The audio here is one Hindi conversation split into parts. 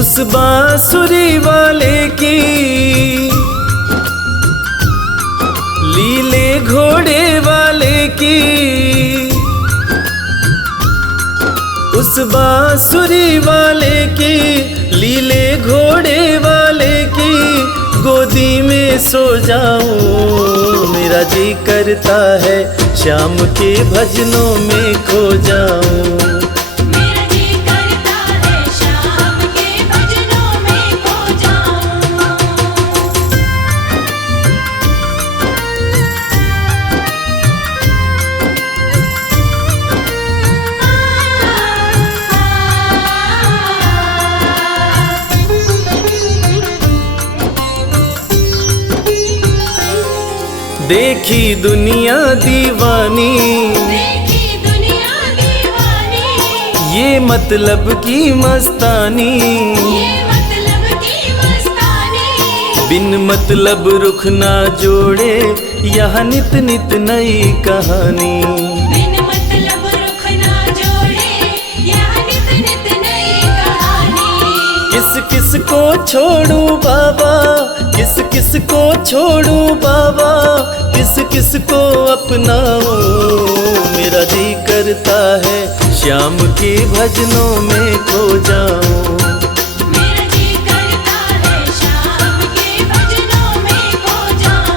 उस बांसुरी वाले की लीले घोड़े वाले की, उस बांसुरी वाले की लीले घोड़े वाले की गोदी में सो जाऊं। मेरा जी करता है श्याम के भजनों में खो जाऊं। मेरा जी करता है श्याम के भजनों में खो जाऊं। देखी दुनिया दीवानी, देखी दुनिया दीवानी, ये मतलब की मस्तानी, ये मतलब की मस्तानी। बिन मतलब रुख ना जोड़े यहाँ नित नित नई कहानी। बिन मतलब रुख ना जोड़े यहाँ नित नित नई कहानी। किस किस को छोड़ूं बाबा, किस किस को छोड़ूं बाबा, किस किस को अपनाऊं। मेरा जी करता है श्याम के भजनों में खो जाऊं। मेरा जी करता है श्याम के भजनों में खो जाऊं।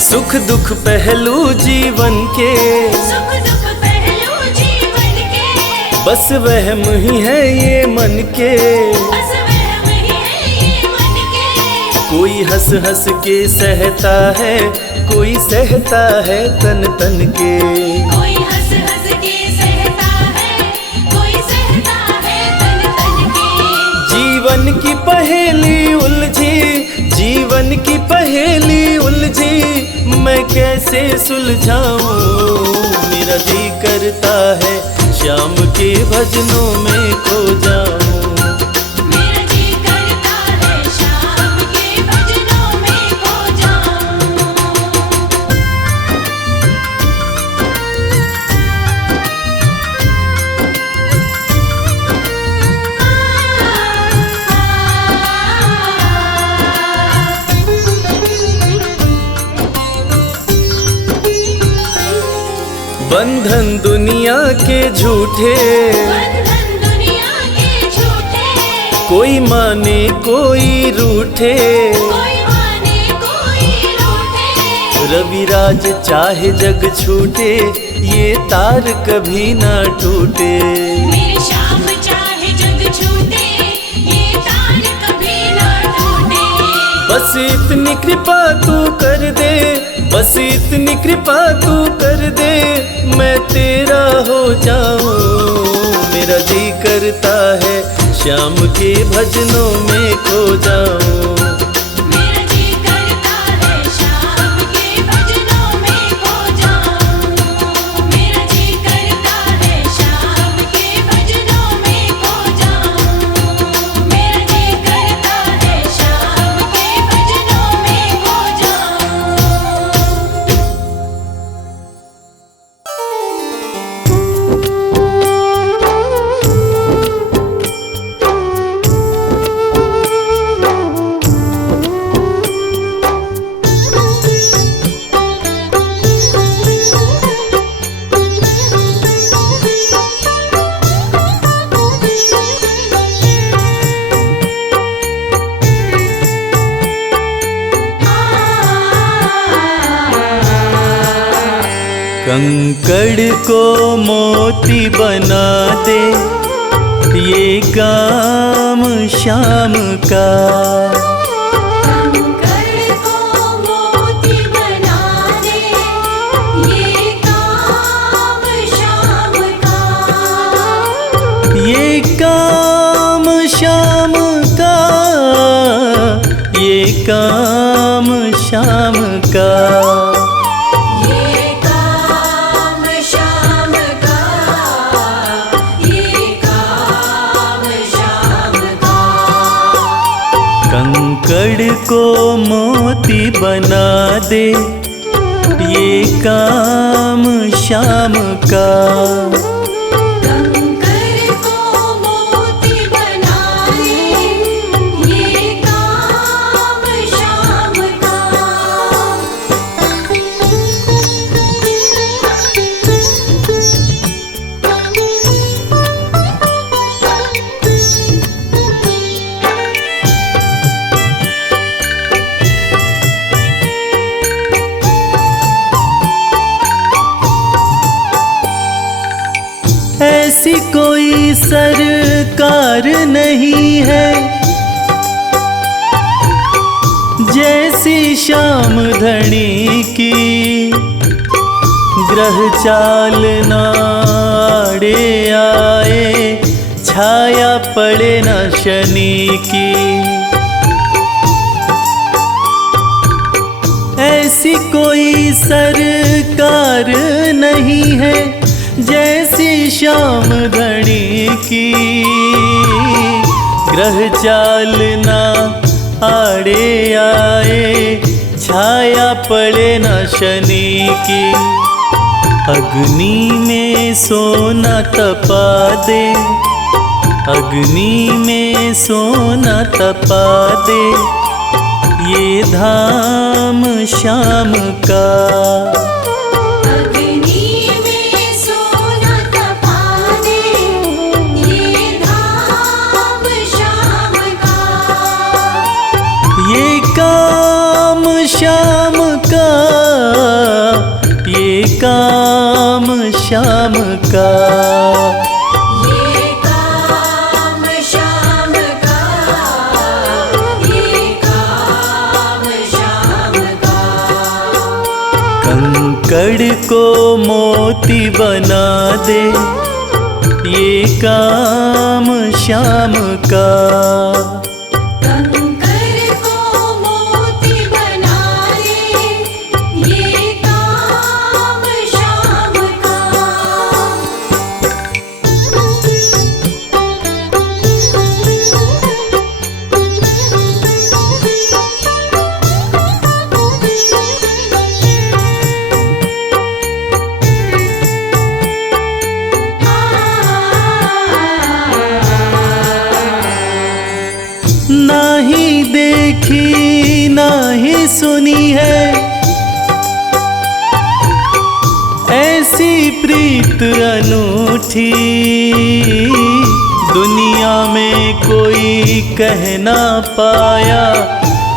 सुख दुख पहलू जीवन के, सुख दुख पहलू जीवन के, बस वहम ही है ये मन के। बस वहम ही है ये मन के। कोई हंस हंस के सहता है, कोई सहता है तन तन के। कोई हंस हंस के सहता है, कोई सहता है तन तन के। जीवन की पहेली उलझी, जीवन की पहेली उलझी, मैं कैसे सुलझाऊं। मेरा जी करता है श्याम के भजनों में खो जाऊं। मेरा जी करता है श्याम के भजनों में खो जाऊं। बंधन दुनिया के झूठे, बंधन दुनिया के झूठे, कोई माने कोई रूठे। कोई माने कोई रूठे। रविराज चाहे जग छूटे, ये तार कभी ना टूटे। मेरे श्याम चाहे जग छूटे, ये तार कभी ना टूटे। बस इतनी कृपा तू कर दे, बस इतनी कृपा तू कर दे, मैं तेरा हो जाऊं। मेरा जी करता है श्याम के भजनों में खो जाऊं। मेरा जी करता है श्याम के भजनों में खो जाऊं। मेरा जी करता है श्याम के भजनों में खो जाऊं। मेरा जी करता है श्याम के भजनों में खो जाऊं। कंकड़ को मोती बना दे, ये काम श्याम का। कंकड़ को मोती बना दे, ये काम काम शाम का। ये काम शाम का, ये काम शाम का। कंकड़ को मोती बना दे, ये काम शाम का। कंकर को मोती बना दे, ये काम शाम का। ऐसी कोई सरकार नहीं है जैसी श्याम धनी की। ग्रह चाल नाड़े आए, छाया पड़े न शनि की। ऐसी कोई सरकार नहीं है जैसी श्याम धनी की। ग्रह चाल ना आड़े आए, छाया पड़े न शनि की। अग्नि में सोना तपा दे, अग्नि में सोना तपा दे, ये धाम शाम का। अग्नि में सोना तपा दे, ये धाम शाम का। ये काम शाम का, ये काम शाम का। ये काम शाम का, ये काम शाम का। कंकड़ को मोती बना दे, ये काम शाम का। कंकर को मोती बना दे, ये काम शाम का। नाही देखी नाही सुनी है ऐसी प्रीत अनूठी। दुनिया में कोई कह ना पाया,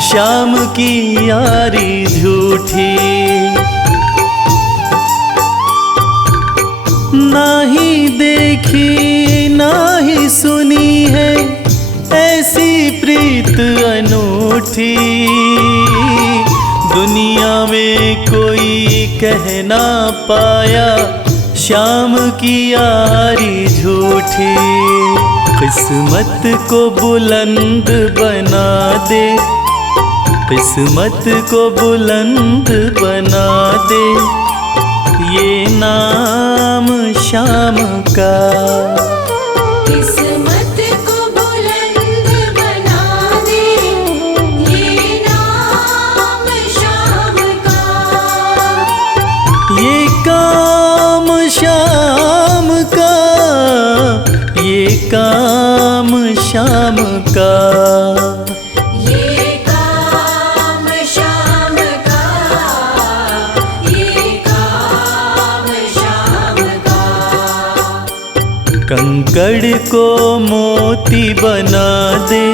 शाम की यारी झूठी। नाही देखी नाही सुनी है ऐसी प्रीत अनूठी। दुनिया में कोई कह ना पाया, शाम की यारी झूठी। किस्मत को बुलंद बना दे, किस्मत को बुलंद बना दे, ये नाम शाम का। किस्मत को बुलंद बना दे, ये नाम शाम का। ये काम शाम का, ये काम शाम का। ये काम शाम का, ये काम शाम का। कंकड़ को मोती बना दे,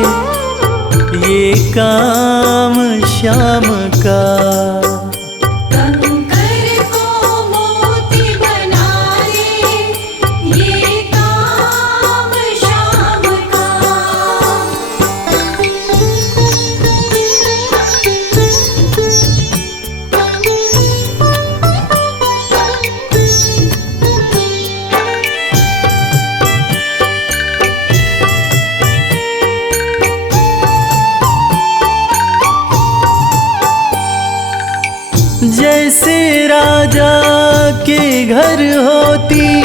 ये काम शाम का। कंकर को मोती बना दे, ये काम शाम का। जैसे राजा के घर होती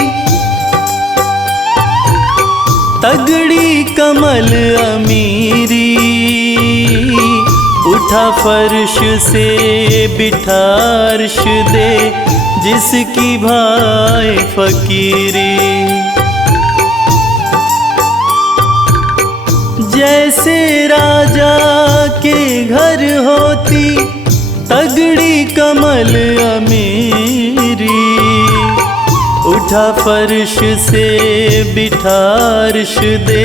तगड़ी कमल अमीरी, उठा फर्श से बिठा अर्श दे जिसकी भाई फकीरी। जैसे राजा के घर होती तगड़ी कमल अमीरी, उठा फर्श से बिठा अर्श दे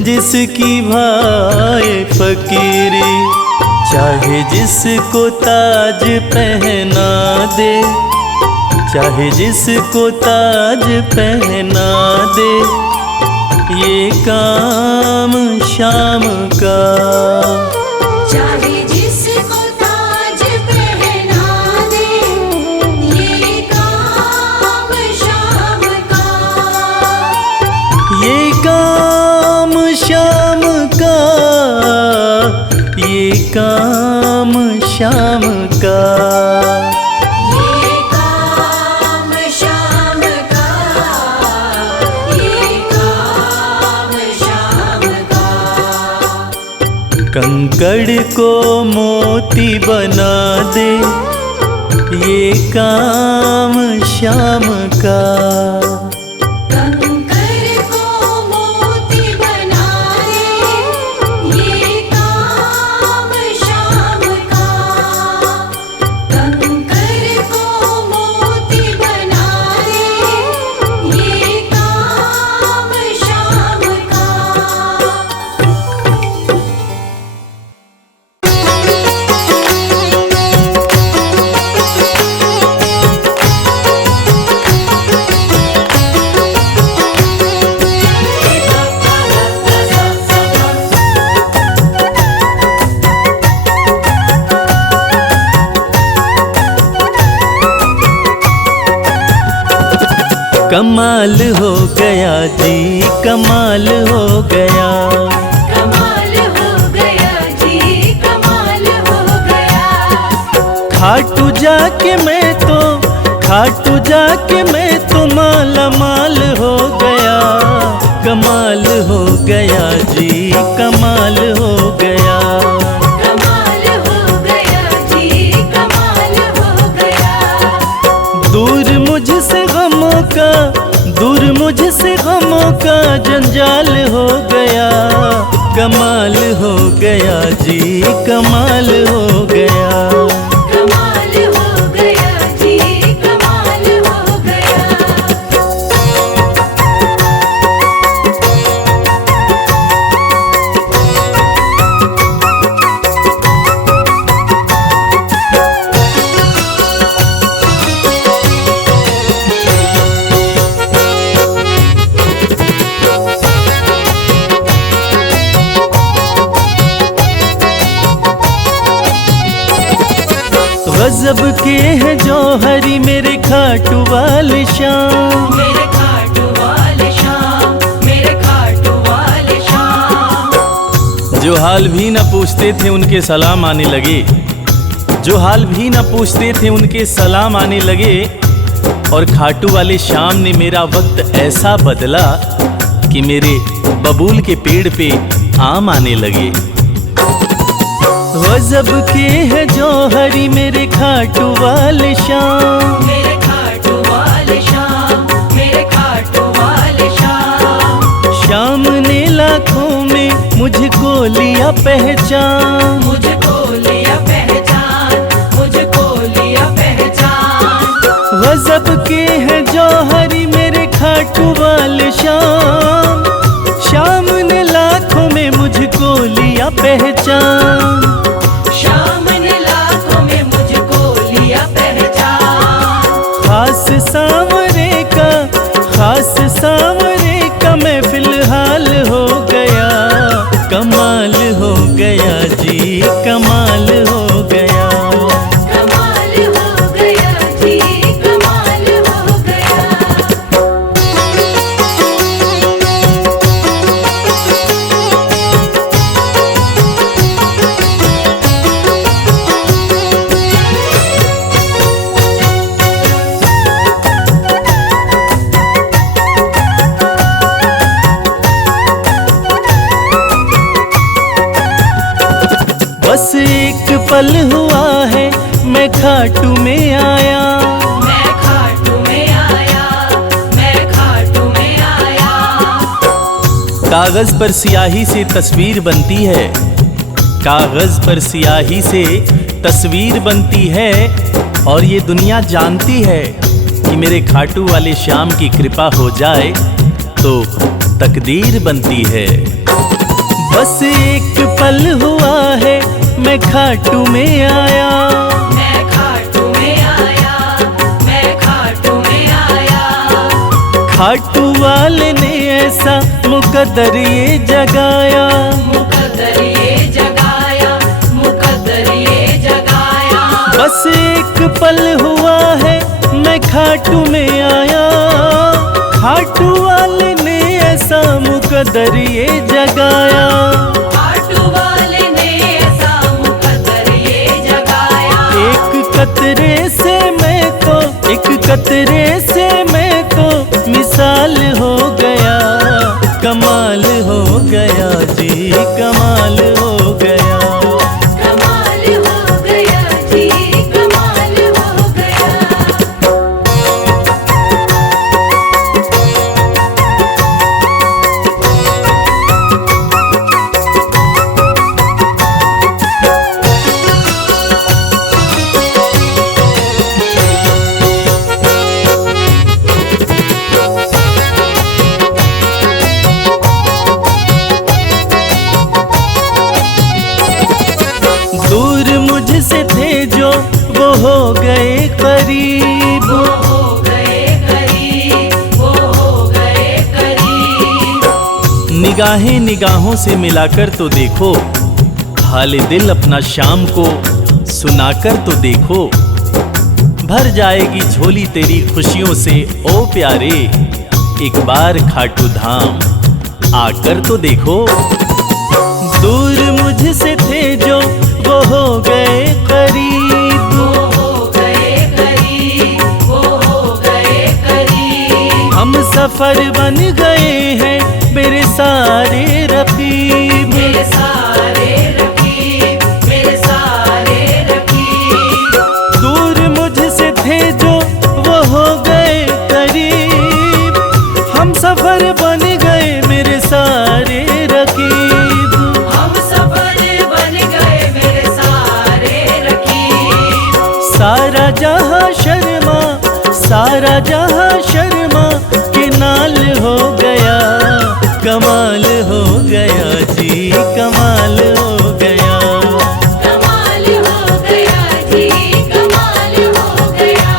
जिसकी भाई फकीरी। चाहे जिसको ताज पहना दे, चाहे जिसको ताज पहना दे, ये काम शाम का। चाहे जिसको ताज पहना दे, ये काम शाम का। ये काम शाम का, ये काम शाम का। ये काम शाम का, ये काम शाम का। कंकड़ को मोती बना दे, ये काम शाम का। कंकर को मोती बना दे, ये काम शाम का। कंकर को मोती बना दे, ये काम शाम का। कमाल हो गया जी, कमाल हो गया। कमाल हो गया जी, कमाल हो गया। खाटू जाके मैं तो, खाटू जाके मैं तो माला माल हो गया। कमाल हो गया जी, कमाल हो गया। कमाल हो गया जी, कमाल हो गया। दूर मुझसे गमों का, दूर मुझसे गमों का जंजाल हो गया। कमाल हो गया जी, कमाल हो गया। कमाल हो गया जी, कमाल हो गया। गजब के हैं जौहरी मेरे खाटू वाले शाम। मेरे खाटू वाले शाम, मेरे खाटू वाले शाम। जो हाल भी न पूछते थे उनके सलाम आने लगे, जो हाल भी न पूछते थे उनके सलाम आने लगे। और खाटू वाले शाम ने मेरा वक्त ऐसा बदला कि मेरे बबूल के पेड़ पे आम आने लगे। गजब के है जौहरी मेरे खाटू वाले शाम। मेरे खाटू वाले शाम, मेरे खाटू वाले शाम। शाम ने लाखों में मुझको लिया पहचान, मुझको लिया पहचान, मुझको लिया पहचान। गजब के है जौहरी मेरे खाटू वाले शाम। शाम ने लाखों में मुझको लिया पहचान। शाम ने लाखों में मुझको लिया पहचान। खास सांवरे का, खास सांवरे का मैं फिलहाल हो गया। कमाल हो गया जी, कमाल हो गया। कमाल हो गया जी, कमाल हो गया। हुआ है मैं खाटू में आया, मैं खाटू में आया, मैं खाटू में आया। कागज पर स्याही से तस्वीर बनती है, कागज पर स्याही से तस्वीर बनती है, और ये दुनिया जानती है कि मेरे खाटू वाले श्याम की कृपा हो जाए तो तकदीर बनती है। बस एक पल हुआ है मैं खाटू में आया, मैं खाटू में आया, मैं खाटू में आया। खाटू वाले ने ऐसा मुकद्दर ये जगाया, मुकद्दर ये जगाया, मुकद्दर ये जगाया। बस एक पल हुआ है मैं खाटू में आया, खाटू वाले ने ऐसा मुकद्दर ये जगाया। खाटू वाले ने ऐसा मुकद्दर ये जगाया। एक कतरे से मैं तो, एक कतरे से मैं तो मिसाल हो गया, कमाल हो गया जी, कमाल हो गया। कमाल हो गया जी, कमाल हो गया। दूर मुझसे थे जो वो हो गए करीब, वो हो गए करीब, वो हो गए करीब। निगाहें निगाहों से मिलाकर तो देखो, हाल दिल अपना शाम को सुनाकर तो देखो। भर जाएगी झोली तेरी खुशियों से ओ प्यारे, एक बार खाटू धाम आकर तो देखो। दूर मुझसे थे जो वो हो गए करीब, वो हो गए करीब, वो हो गए करीब। हम सफर बन गए हैं मेरे सारे रकीब, मेरे सारे रकीब, मेरे सारे रकीब। दूर मुझसे थे जो वो हो गए करीब, हम सफर बन गए मेरे सारे रकीब। हम सफर बन गए मेरे सारे रकीब। सारा जहां शर्मा, सारा जहां शर्मा के नाल हो गया, कमाल हो गया जी, कमाल हो गया। कमाल हो गया जी, कमाल हो गया।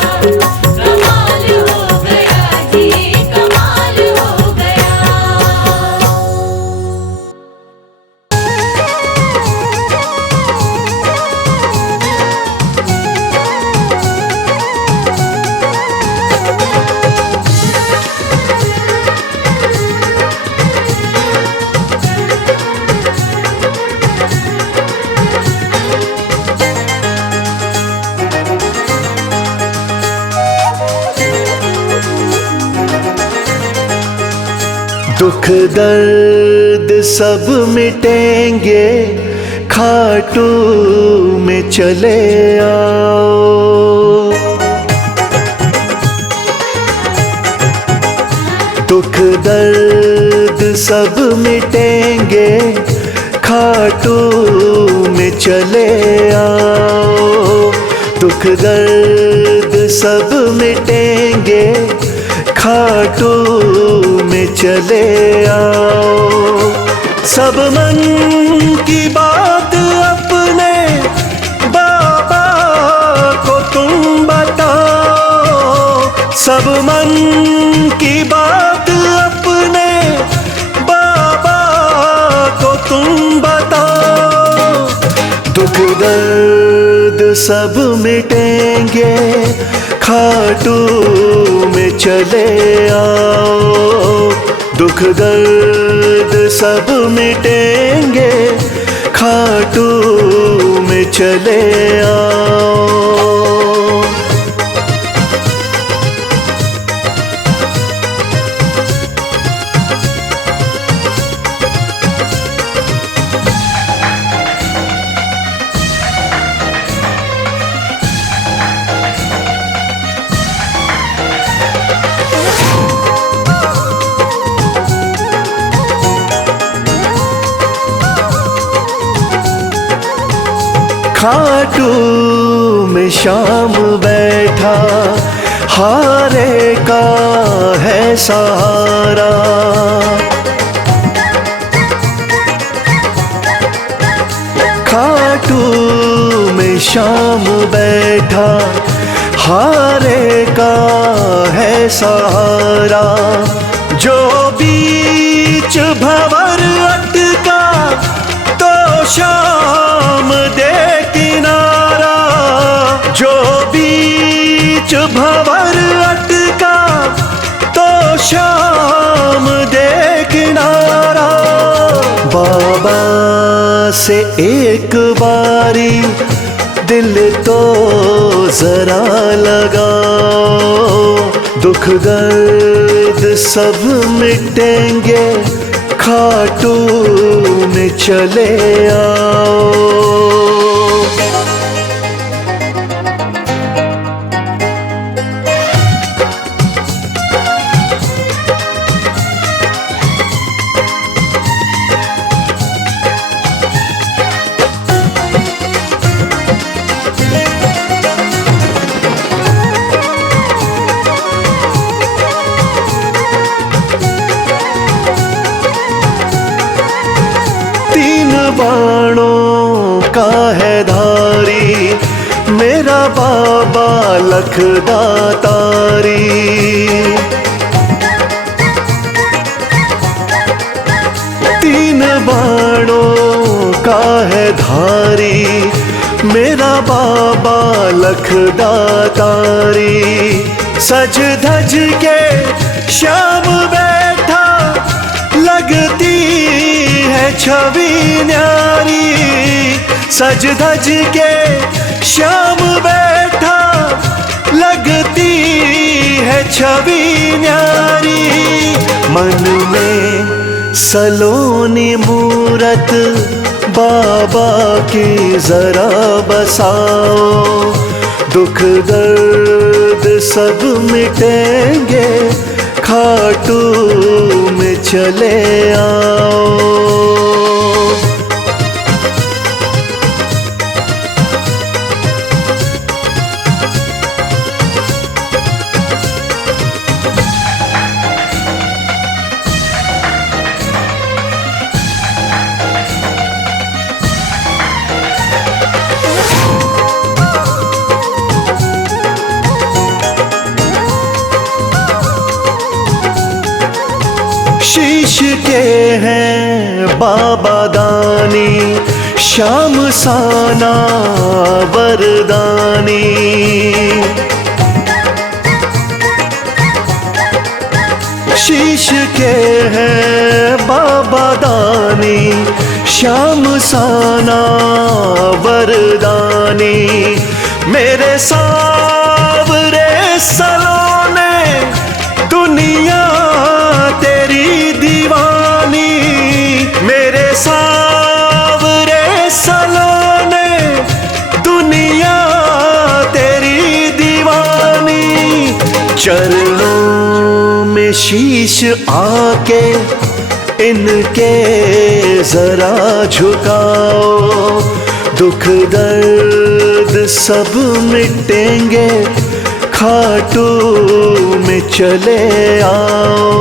कमाल हो गया जी, कमाल हो गया। दुख दर्द सब मिटेंगे, खाटू में चले आओ। दुख दर्द सब मिटेंगे, खाटू में चले आओ। दुख दर्द सब मिटेंगे, खाटू में चले आओ। सब मन की बात अपने बाबा को तुम बताओ। सब मन की बात अपने बाबा को तुम बताओ। दुख दर्द सब मिटेंगे, खाटू में चले आओ। दुख दर्द सब मिटेंगे, खाटू में चले आओ। खाटू में श्याम बैठा, हारे का है सहारा। खाटू में श्याम बैठा, हारे का है सहारा। जो बीच भंवर अटका तो श्याम दे किनारा। जो बीच भंवर अटका तो श्याम दे किनारा। बाबा से एक बारी दिल तो जरा लगाओ, दुख दर्द सब मिटेंगे, खाटू में चले आओ। बाणों का है धारी मेरा बाबा लखदातारी। तीन बाणों का है धारी मेरा बाबा लखदातारी। सज धज के श्याम बैठा, लगती है छवि न्यारी। सज धज के श्याम बैठा, लगती है छवि न्यारी। मन में सलोनी मूरत बाबा की जरा बसाओ, दुख दर्द सब मिटेंगे, खाटू में चले आओ। शीश के हैं बाबा दानी, श्याम साना वरदानी। शीश के हैं बाबा दानी, श्याम साना वरदानी। मेरे सावरे सलोने दुनिया तेरी दीवानी। मेरे सावरे सलोने दुनिया तेरी दीवानी। चरणों में शीश आके इनके जरा झुकाओ, दुख दर्द सब मिटेंगे, खाटू में चले आओ।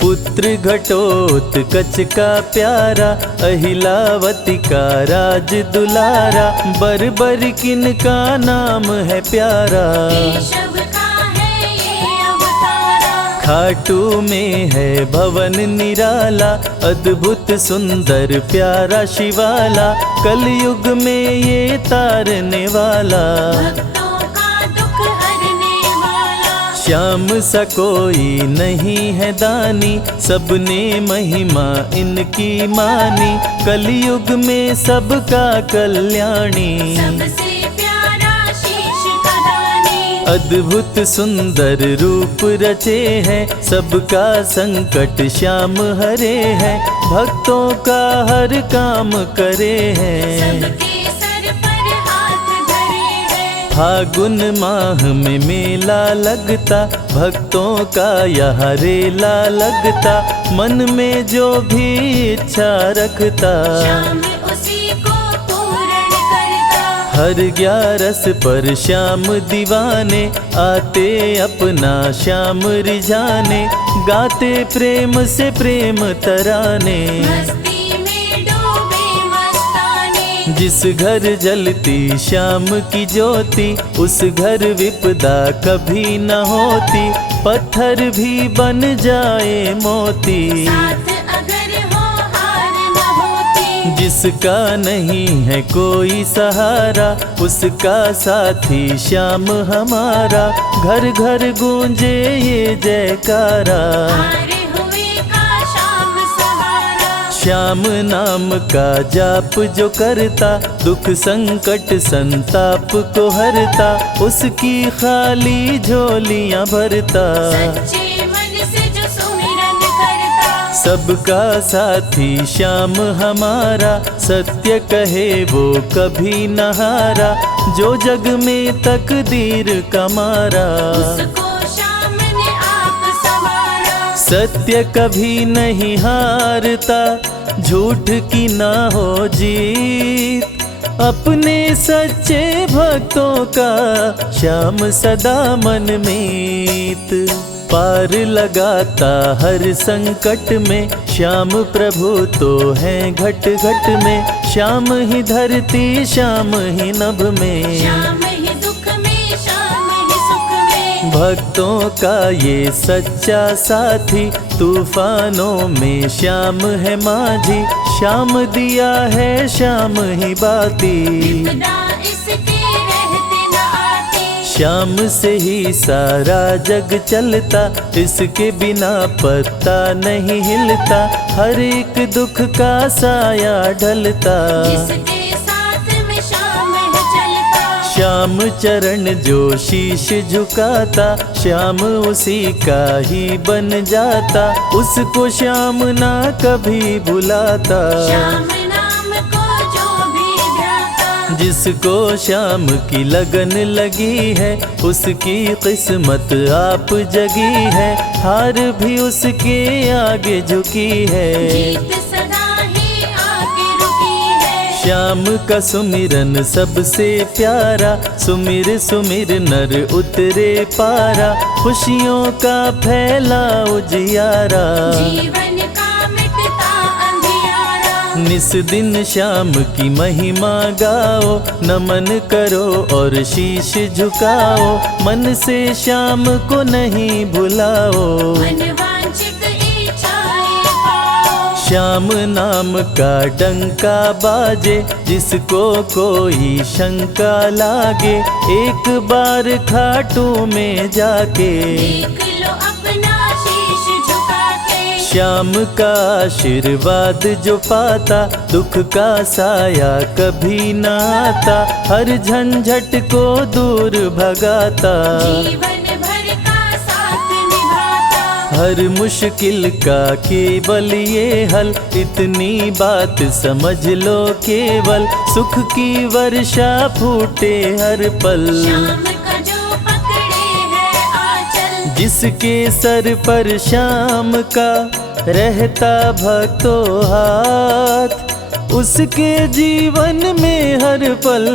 पुत्र घटोत्कच का प्यारा, अहिलावती का राज दुलारा। बर्बर किन का नाम है प्यारा, केशव का है ये अवतारा। खाटू में है भवन निराला, अद्भुत सुंदर प्यारा शिवाला। कलयुग में ये तारने वाला, भक्तों का दुख हरने वाला। श्याम सा कोई नहीं है दानी, सबने महिमा इनकी मानी। कलयुग में सबका कल्याणी, सबसे प्यारा शीश का दानी। अद्भुत सुंदर रूप रचे हैं, सबका संकट श्याम हरे हैं, भक्तों का हर काम करे हैं। सबके सर पर हाथ धरे हैं। फागुन माह में मेला लगता, भक्तों का यहाँ रेला लगता, मन में जो भी इच्छा रखता, श्याम उसी को पूर्ण करता। हर 11 पर श्याम दीवाने, आते अपना श्याम रिझाने, गाते प्रेम से प्रेम तराने। मस्ती में डूबे मस्ताने। जिस घर जलती श्याम की ज्योति, उस घर विपदा कभी न होती, पत्थर भी बन जाए मोती। साथ अगर हो हार न होती। जिसका नहीं है कोई सहारा, उसका साथी श्याम हमारा, घर घर गूंजे ये जयकारा। हारे हुए का श्याम सहारा। श्याम नाम का जाप जो करता, दुख संकट संताप को हरता, उसकी खाली झोलियां भरता। सच्चे मन से जो सुमिरन करता। सबका साथी श्याम हमारा, सत्य कहे वो कभी न हारा, जो जग में तकदीर का मारा। उसको श्याम ने आप संवारा। सत्य कभी नहीं हारता, झूठ की ना हो जीत, अपने सच्चे भक्तों का श्याम सदा मन मीत। पार लगाता हर संकट में, श्याम प्रभु तो हैं घट घट में, श्याम ही धरती श्याम ही नभ में, श्याम ही दुख में श्याम ही सुख में। भक्तों का ये सच्चा साथी, तूफानों में श्याम है माझी, श्याम दिया है श्याम ही बाती। विपदा इसके रहते न आती। श्याम से ही सारा जग चलता, इसके बिना पत्ता नहीं हिलता, हर एक दुख का साया ढलता। जिसके साथ में श्याम है चलता। श्याम चरण जो शीश झुकाता, श्याम उसी का ही बन जाता, उसको श्याम ना कभी बुलाता। श्याम नाम को जो भी ध्याता। जिसको श्याम की लगन लगी है, उसकी किस्मत आप जगी है, हार भी उसके आगे झुकी है। जीत सदा ही आके रुकी है। श्याम का सुमिरन सबसे प्यारा, सुमिर सुमिर नर उतरे पारा, खुशियों का फैला उजियारा। जीवन का मिटता अंधियारा। निस दिन श्याम की महिमा गाओ, नमन करो और शीश झुकाओ, मन से श्याम को नहीं भुलाओ। मनवांछित इच्छाएं पाओ। श्याम नाम का डंका बाजे, जिसको कोई शंका लागे, एक बार खाटू में जाके, देख लो अपना शीश झुका के। श्याम का आशीर्वाद जो पाता, दुख का साया कभी न आता, हर झंझट को दूर भगाता। जीवन भर का साथ निभाता। हर मुश्किल का केवल ये हल, इतनी बात समझ लो केवल, सुख की वर्षा फूटे हर पल। श्याम का जो पकड़े है आंचल। जिसके सर पर श्याम का रहता भक्तों हाथ, उसके जीवन में हर पल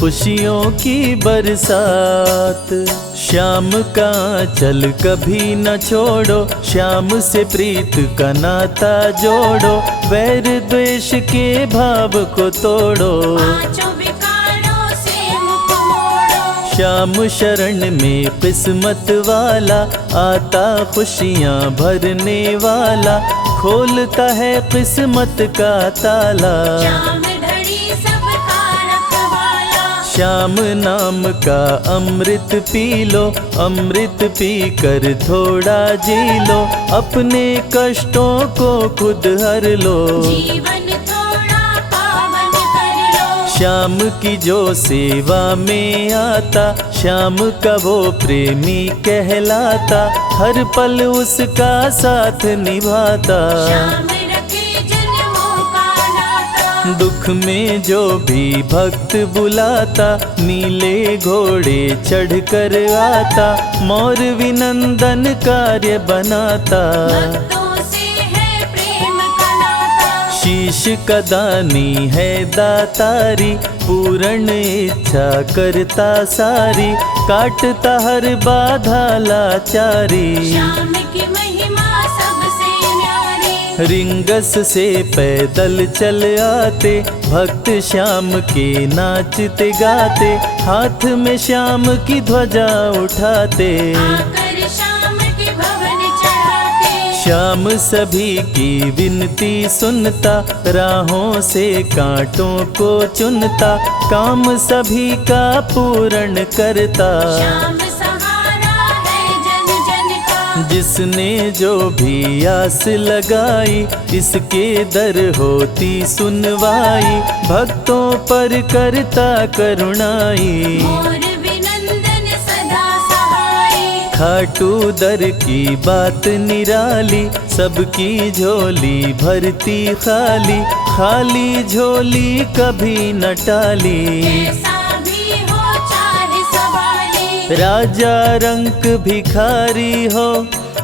खुशियों की बरसात। श्याम का चल कभी न छोड़ो, श्याम से प्रीत का नाता जोड़ो, वैर द्वेष के भाव को तोड़ो। पांचों विकारों से मुख मोड़ो। श्याम शरण में किस्मत वाला, आता खुशियाँ भरने वाला, खोलता है किस्मत का ताला। श्याम धड़ी सबका रखवाला। श्याम नाम का अमृत पी लो, अमृत पी कर थोड़ा जी लो, अपने कष्टों को खुद हर लो। जीवन थोड़ा पावन कर लो। श्याम की जो सेवा में आता, श्याम का वो प्रेमी कहलाता, हर पल उसका साथ निभाता। श्याम रखे जन्मों का नाता, दुख में जो भी भक्त बुलाता, नीले घोड़े चढ़ कर आता, मोर विनंदन कार्य बनाता। भक्तों से है प्रेम का नाता, शीश का दानी है दातारी, पूर्ण इच्छा करता सारी, काटता हर बाधा लाचारी। श्याम की महिमा सबसे न्यारी, रिंगस से पैदल चल आते, भक्त श्याम के नाचते गाते, हाथ में श्याम की ध्वजा उठाते। आकर श्याम के भवन चढ़ाते, श्याम सभी की विनती सुनता, राहों से कांटों को चुनता, काम सभी का पूर्ण करता। श्याम सहारा है जन जन का, जिसने जो भी आस लगाई, इसके दर होती सुनवाई, भक्तों पर करता करुणाई। मोर विनंदन सदा सहाई, खाटू दर की बात निराली, सबकी झोली भरती खाली, खाली झोली कभी न टाली। कैसा भी हो चाहे सवाली, राजा रंक भिखारी हो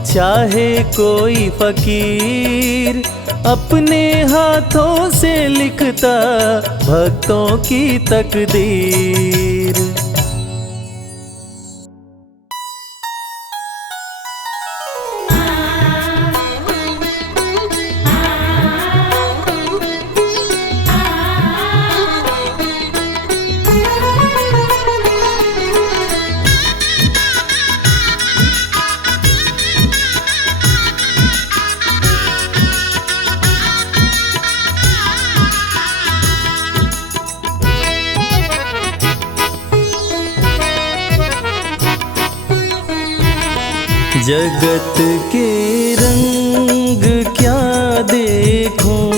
चाहे कोई फकीर, अपने हाथों से लिखता भक्तों की तकदीर। जगत के रंग क्या देखूं,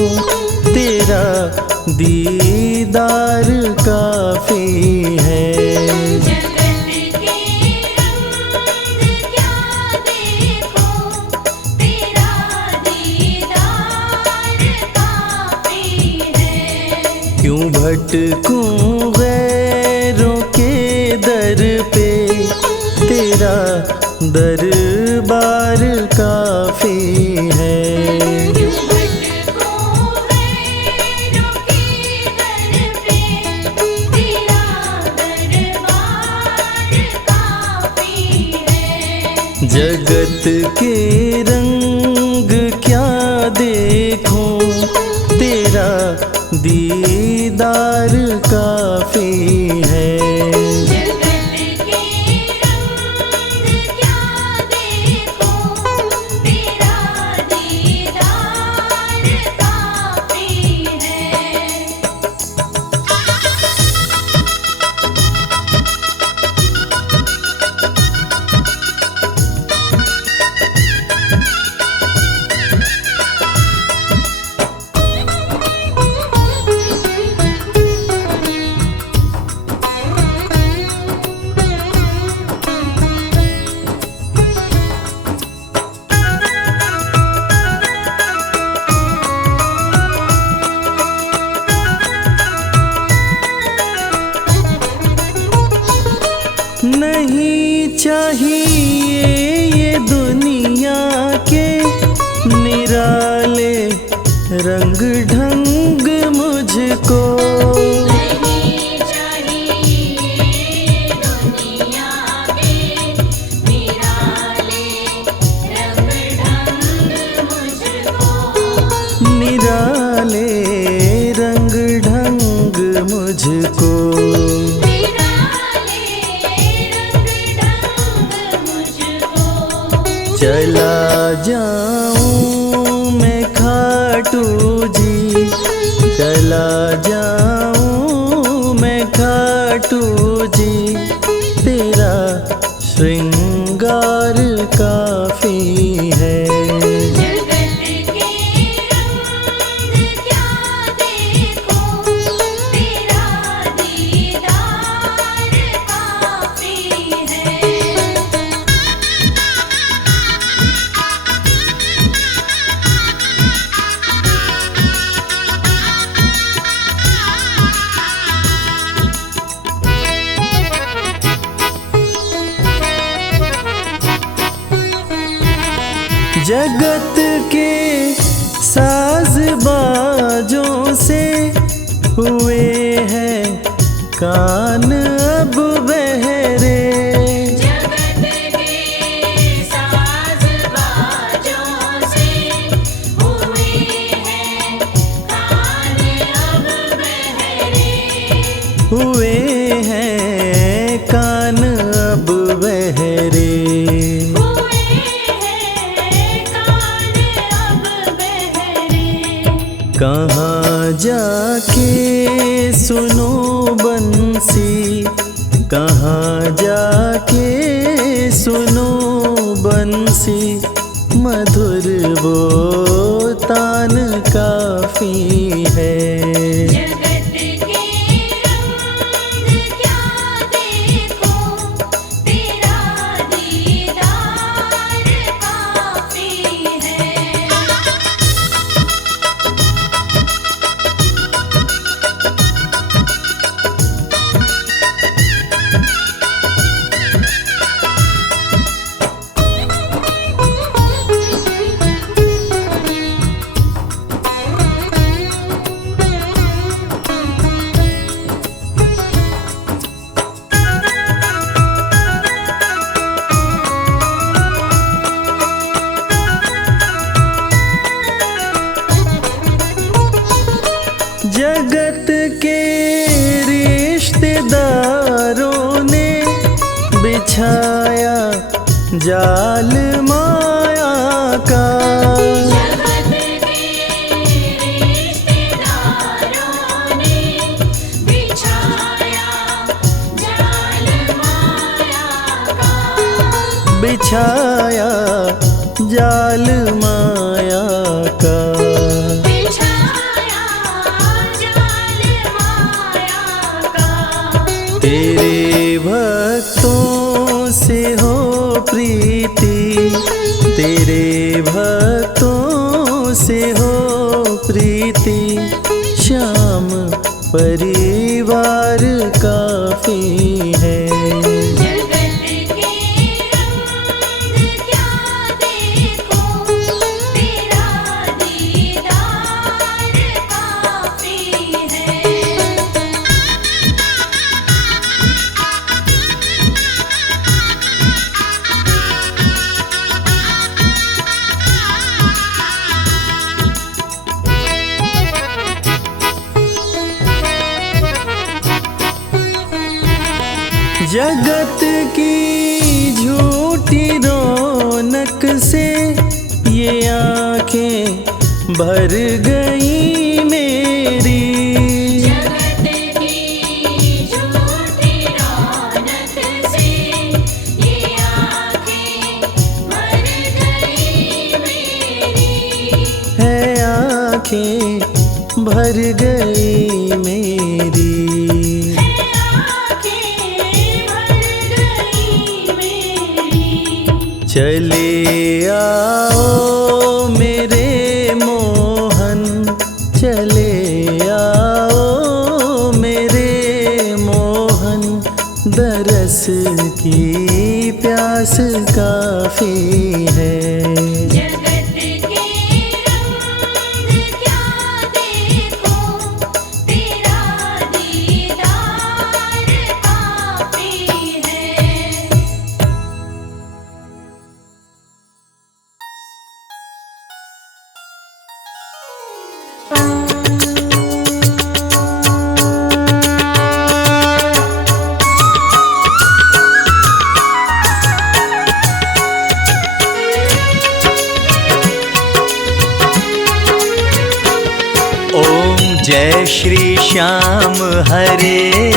तेरा दीदार काफी है। जगत के रंग क्या देखूं, तेरा दीदार काफी है। क्यों भटकूं गैरों के दर पे, तेरा दरबार काफी है। क्यों भटकूं गैरों के दर पे, तेरा दरबार काफी है। जगत के रंग क्या देखूं, तेरा दीदार काफी है। जगत के रंग क्या देखूं, तेरा दीदार काफी है। नहीं चाहिए ये दुनिया के निराले रंग ढंग मुझको। नहीं चाहिए दुनिया के निराले रंग ढंग मुझको। निराले रंग ढंग मुझको। निराले रंग ढंग मुझको। चला जाऊं मैं खाटू जी, चला जाऊं मैं खाटू जी, तेरा श्रृंगार काफी है। जगत के रंग क्या देखूं, तेरा जगत के साज बाजों से हुए हैं कान अब बहरे। जगत के साज बाजों से हुए हैं कान अब बहरे। हुए हैं कान अब बहरे। हुए हैं कान अब बहरे। कहाँ जाके सुनो बंसी, कहाँ जाके सुनो बंसी, मधुर वो तान काफी है। जगत के रंग क्या देखो, तेरा दीदार काफी है। जगत के रिश्तेदारों ने बिछाया जाल माया का। जगत के रिश्तेदारों ने बिछाया जाल माया का। बिछाया जाल माया का। बिछाया जाल माया का। तेरे भक्तों से हो प्रीति, तेरे भक्तों से हो प्रीति, श्याम परिवार काफी है। जगत के रंग क्या देखो, तेरा दीदार काफी है। जगत की झूठी रौनक से ये आंखें भर गई मेरी। जगत की झूठी रौनक से ये आँखें भर गई मेरी। है आंखें भर गई मेरी। है आँखें भर गई मेरी। चले आओ मेरे मोहन, चले आओ मेरे मोहन, दरस की प्यास काफी है। जगत के रंग क्या देखो, तेरा दीदार काफी है। ओम जय श्री श्याम हरे,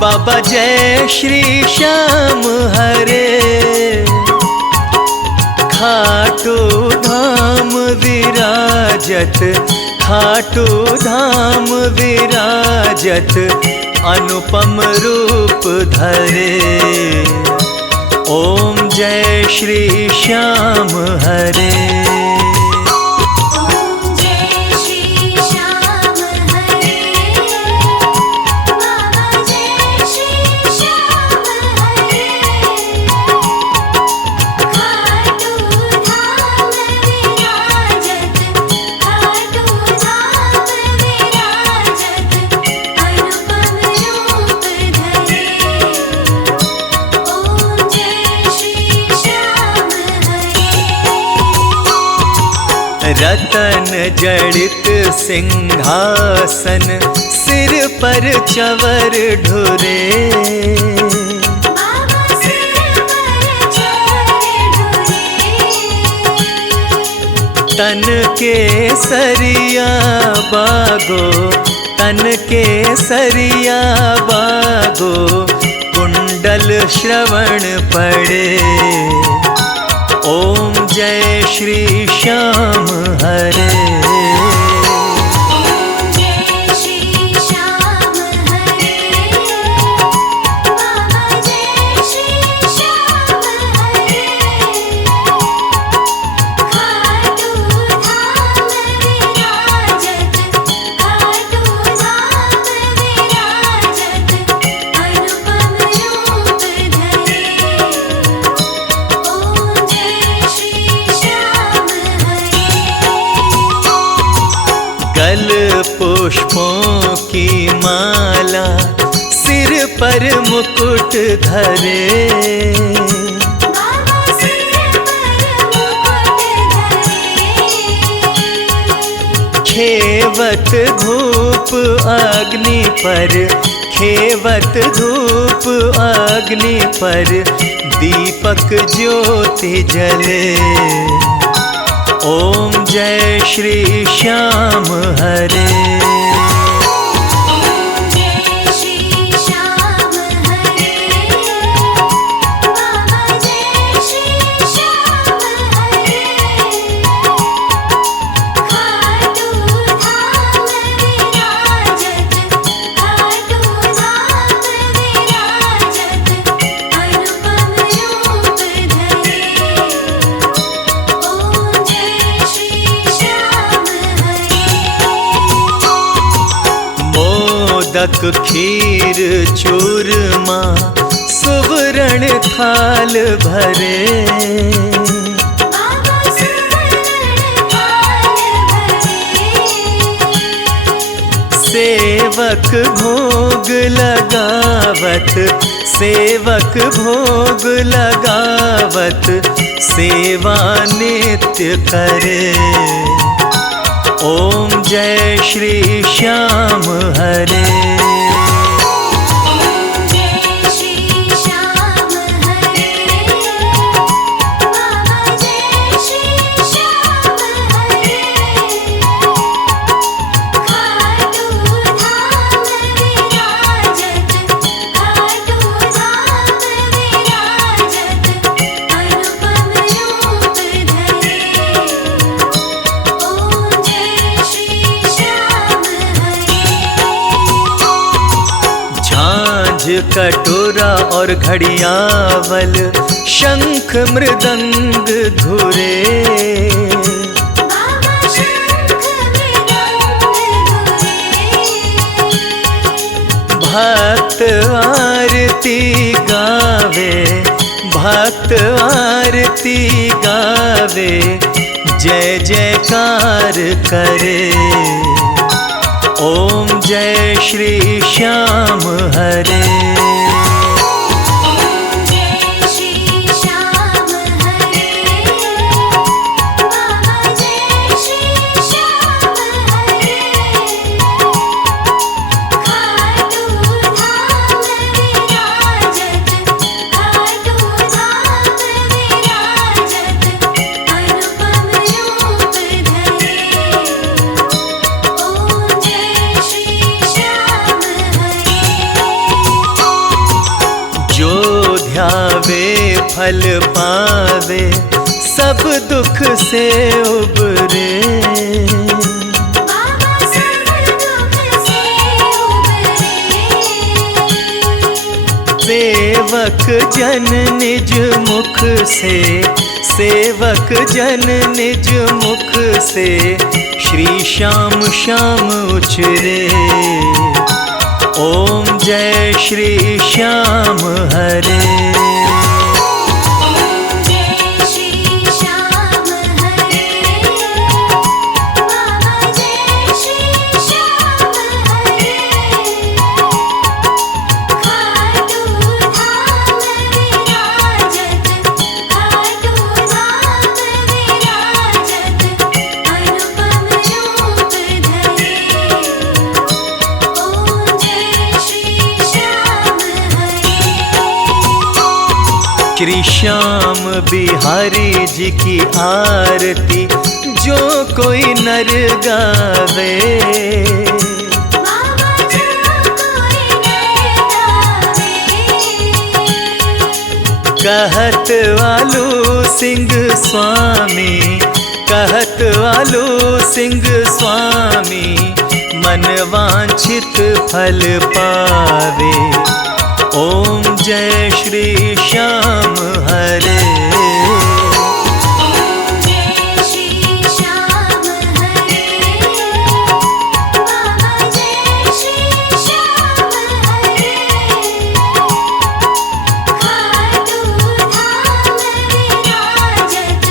बाबा जय श्री श्याम हरे। खाटू धाम विराजत, खाटू धाम विराजत, अनुपम रूप धरे। ओम जय श्री श्याम हरे। ओम जय श्री श्याम हरे, बाबा जय श्री श्याम हरे। खाटू रतन जड़ित सिंहासन, सिर पर चंवर ढुरे। बाबा सिर पर चंवर ढुरे। तन के सरिया बागो, तन के सरिया बागो, कुंडल श्रवण पड़े। ओम जय श्री श्याम हरे। ओम जय श्री श्याम हरे। बाबा जय श्री श्याम हरे। खाटू धाम विराजत, खाटू धाम विराजत, अनुपम रूप धरे। ओम जय श्री श्याम हरे। गल पुष्पों की माला, सिर पर मुकुट धरे। बाबा सिर पर मुकुट धरे। खेवत धूप अग्नि पर, खेवत धूप अग्नि पर, दीपक ज्योति जले। ओम जय श्री श्याम हरे। ओम जय श्री श्याम हरे। बाबा जय श्री श्याम हरे। खाटू धाम विराजत, खाटू धाम विराजत, अनुपम रूप धरे। ओम जय श्री श्याम हरे। मोदक खीर चूरमा, सुवर्ण थाल भरे। बाबा सुवर्ण थाल भरे। सेवक भोग लगावत, सेवक भोग लगावत, सेवा नित्य करे। ओम जय श्री श्याम हरे। ओम जय श्री श्याम हरे। बाबा जय श्री श्याम हरे। खाटू धाम विराजत, खाटू धाम विराजत, अनुपम रूप धरे। ओम जय श्री श्याम हरे। झांझ कटोरा और घड़ियावल, शंख मृदंग घुरे। बाबा शंख मृदंग घुरे। भक्त आरती गावे, भक्त आरती गावे, जय जयकार करे। ओम जय श्री श्याम हरे। ओम जय श्री श्याम हरे। बाबा जय श्री श्याम हरे। खाटू धाम विराजत, खाटू धाम विराजत, अनुपम रूप धरे। ओम जय श्री श्याम हरे। जो ध्यावे फल पावे, सब दुख से उबरे। बाबा सब दुख से उबरे। सेवक जन निज मुख से, सेवक जन निज मुख से, श्री श्याम श्याम उचरे। ओम जय श्री श्याम हरे। ओम जय श्री श्याम हरे। बाबा जय श्री श्याम हरे। खाटू धाम विराजत, खाटू धाम विराजत, श्री श्याम बिहारी जी की आरती जो कोई नर गावे। बाबा जो कोई नर गावे। कहत वालू सिंह स्वामी, कहत वालू सिंह स्वामी, मन वांछित फल पावे। ओम जय श्री श्याम हरे। ओम जय श्री श्याम हरे। बाबा जय श्री श्याम हरे। खाटू धाम विराजत,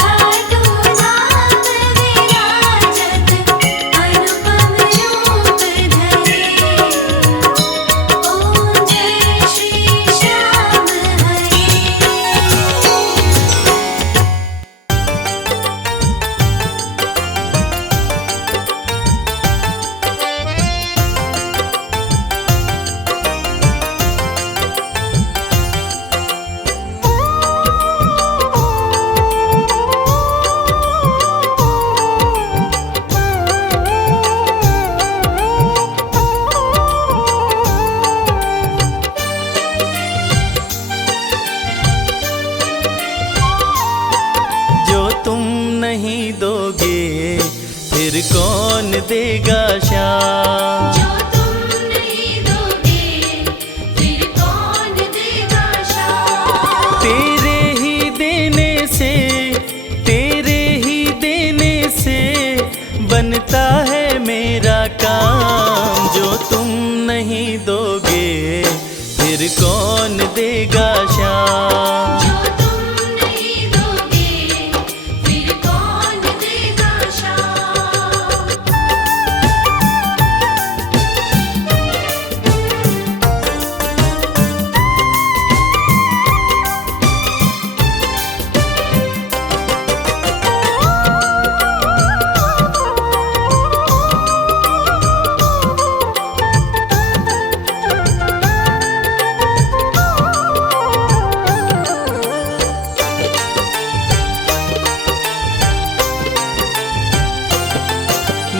खाटू धाम विराजत, अनुपम रूप धरे। ओम जय श्री श्याम हरे। जो तुम नहीं दोगे फिर कौन देगा श्याम। जो तुम नहीं दोगे फिर कौन देगा श्याम। तेरे ही देने से, तेरे ही देने से बनता है मेरा काम। जो तुम नहीं दोगे फिर कौन देगा श्याम। जो तुम नहीं दोगे फिर कौन देगा श्याम।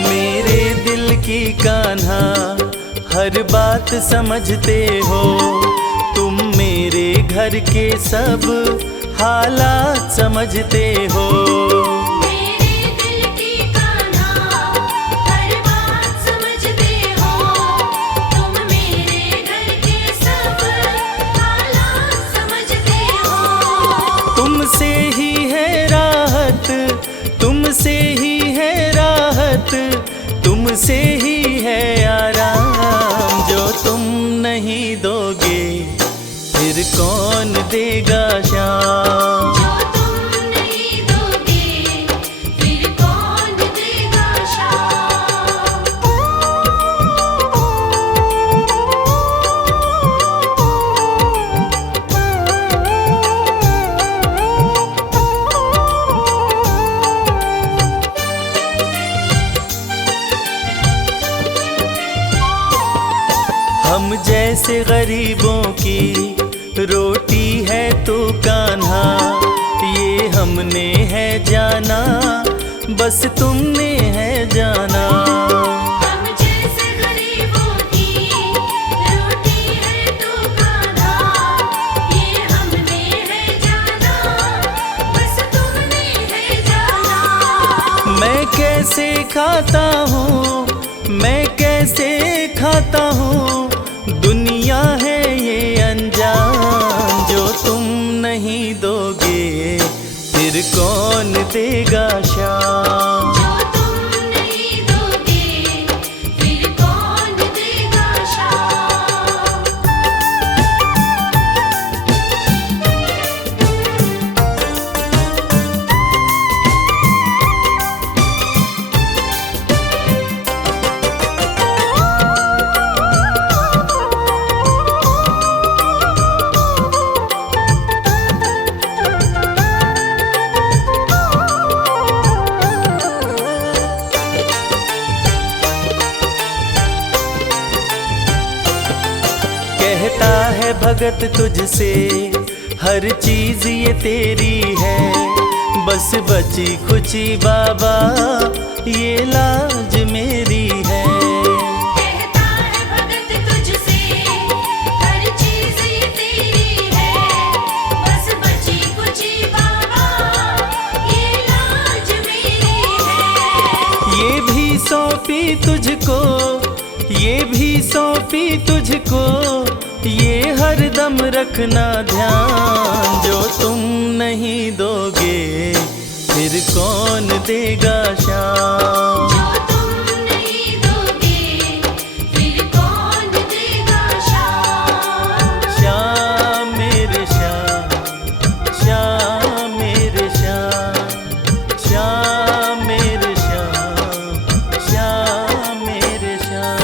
मेरे दिल की कान्हा हर बात समझते हो। तुम मेरे घर के सब हालात समझते हो। मेरे दिल की कान्हा हर बात समझते हो। तुम मेरे घर के सब हालात समझते हो। तुमसे ही है राहत, तुमसे ही है राहत, तुमसे ही है आराम। जो तुम नहीं दोगे फिर कौन देगा श्याम। जो तुम नहीं दोगे फिर कौन देगा श्याम। हम जैसे गरीबों की रोटी है तू कान्हा, ये हमने है जाना, बस तुमने है जाना। हम जैसे गरीबों की रोटी है तो कान्हा, ये हमने है जाना, बस तुमने है जाना। मैं कैसे खाता हूँ, मैं कैसे खाता हूँ, दुनिया है ये अनजान। जो तुम नहीं दोगे फिर कौन देगा श्याम। जो तुम नहीं दोगे फिर कौन देगा श्याम। कहता है भगत तुझसे हर चीज ये तेरी है। बस बची खुची बाबा ये लाज मेरी है। कहता है भगत तुझसे हर चीज ये तेरी है। बस बची कुची बाबा ये लाज मेरी है। ये भी सौंपी तुझको, ये भी सौंपी तुझको, ये हरदम रखना ध्यान। जो तुम नहीं दोगे फिर कौन देगा शाम। जो तुम नहीं दोगे फिर कौन देगा शाम। श्याम मेरे श्याम, श्याम मेरे श्याम, श्याम मेरे श्याम, श्याम मेरे श्याम।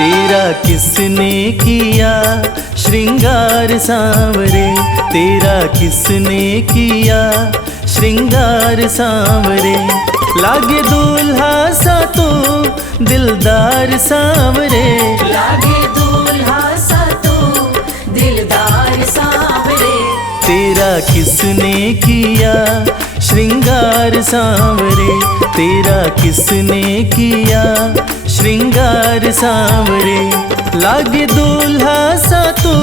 तेरा किसने किया श्रृंगार सांवरे, तेरा किसने किया श्रृंगार सांवरे। लागे दूल्हा सा तो दिलदार सांवरे, लागे दूल्हा सा तो दिलदार सांवरे। तेरा किसने किया श्रृंगार सांवरे, तेरा किसने किया श्रृंगार सांवरे। लागे दूल्हा सा तो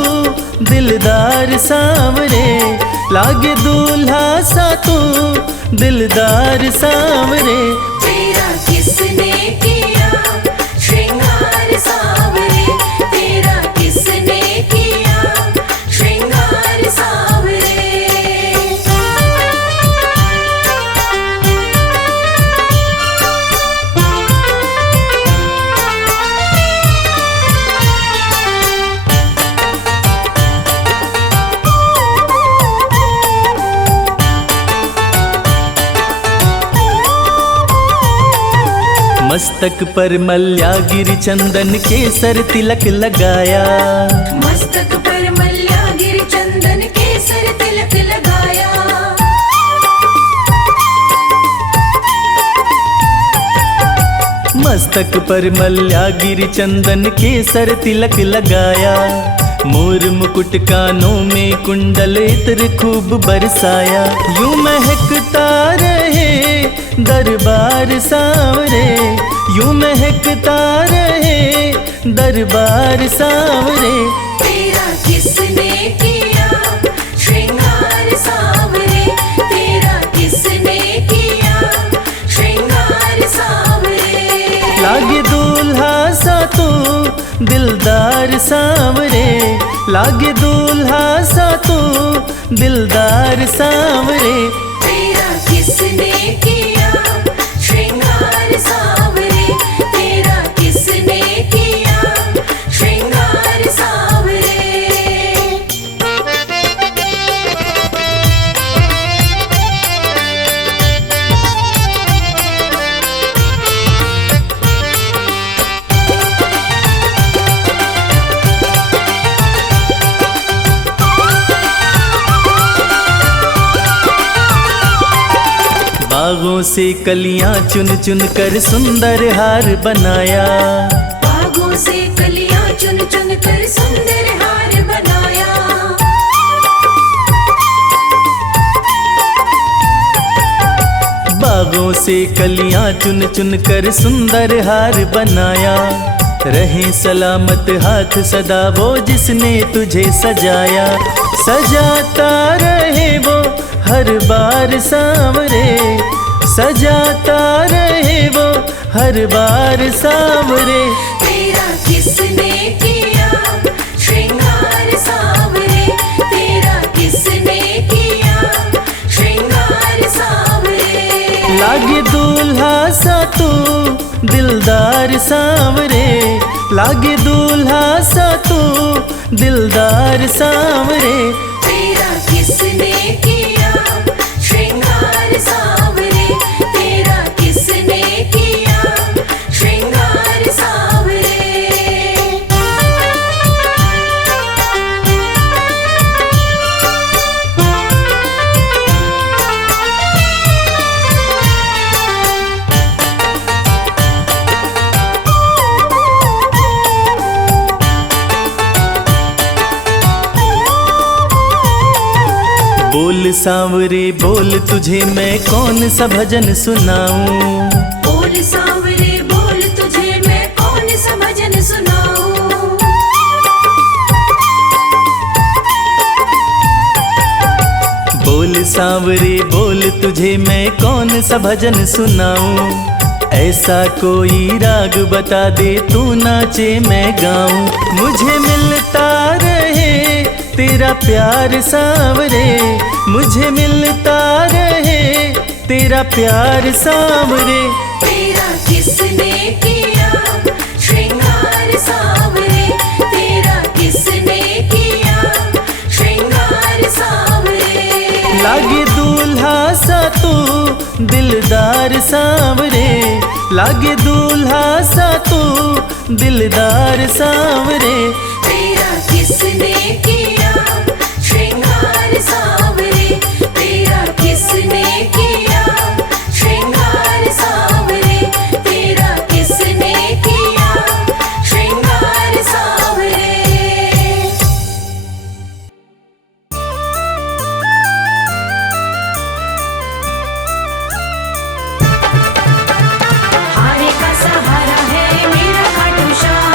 दिलदार सांवरे, लागे दूल्हा सा तो दिलदार सांवरे। तेरा किसने किया श्रृंगार सांवरे, तेरा किसने किया श्रृंगार सांवरे। मस्तक पर मल्यागिरी चंदन केसर तिलक लगाया, मस्तक पर मल्यागिरी चंदन केसर तिलक लगाया। मस्तक पर मल्यागिरी चंदन केसर तिलक लगाया। मोर मुकुट कानों में कुंडल इत्र खूब बरसाया। यूं महकता रहे दरबार सांवरे, यूं महकता रहे दरबार सांवरे। तेरा किसने किया श्रृंगार सांवरे, तेरा किसने किया श्रृंगार सांवरे। लागे दूल्हा सा तो दिलदार सांवरे, लागे दूल्हा सा तो दिलदार सांवरे। तेरा किसने किया श्रृंगार सांवरे, तेरा किसने किया श्रृंगार सांवरे। बागों से कलियां चुन चुन कर सुंदर हार बनाया, बागों से कलियां चुन चुन कर सुंदर हार बनाया। बागों से कलियां चुन चुन कर सुंदर हार बनाया। रहे सलामत हाथ सदा वो जिसने तुझे सजाया। सजाता रहे वो हर बार सांवरे, सजाता रहे वो हर बार सांवरे। तेरा किसने किया श्रृंगार सांवरे, तेरा किसने किया श्रृंगार सांवरे। लागे दूल्हा सा तो दिलदार सांवरे, लागे दूल्हा सा तो दिलदार सांवरे। तेरा किसने किया श्रृंगार सांवरे, तेरा किसने किया श्रृंगार सांवरे। बोल सांवरे बोल, तुझे मैं कौन सा भजन सुनाऊं। बोल सांवरे बोल, तुझे मैं कौन सा भजन सुनाऊं। बोल सांवरे बोल, तुझे मैं कौन सा भजन सुनाऊं। ऐसा कोई राग बता दे, तू नाचे मैं गाऊं। मुझे मिलता रहे तेरा प्यार सांवरे, मुझे मिलता रहे तेरा प्यार सांवरे। तेरा किसने किया श्रृंगार सांवरे, तेरा किसने किया श्रृंगार सांवरे। लागे दूल्हा सा तू दिलदार सांवरे, लागे दूल्हा सा तू दिलदार सांवरे। तेरा किसने किया श्रृंगार सांवरे, तेरा किसने किया श्रृंगार सांवरे, तेरा किसने किया श्रृंगार सांवरे। हारे का सहारा है मेरा खाटू श्याम,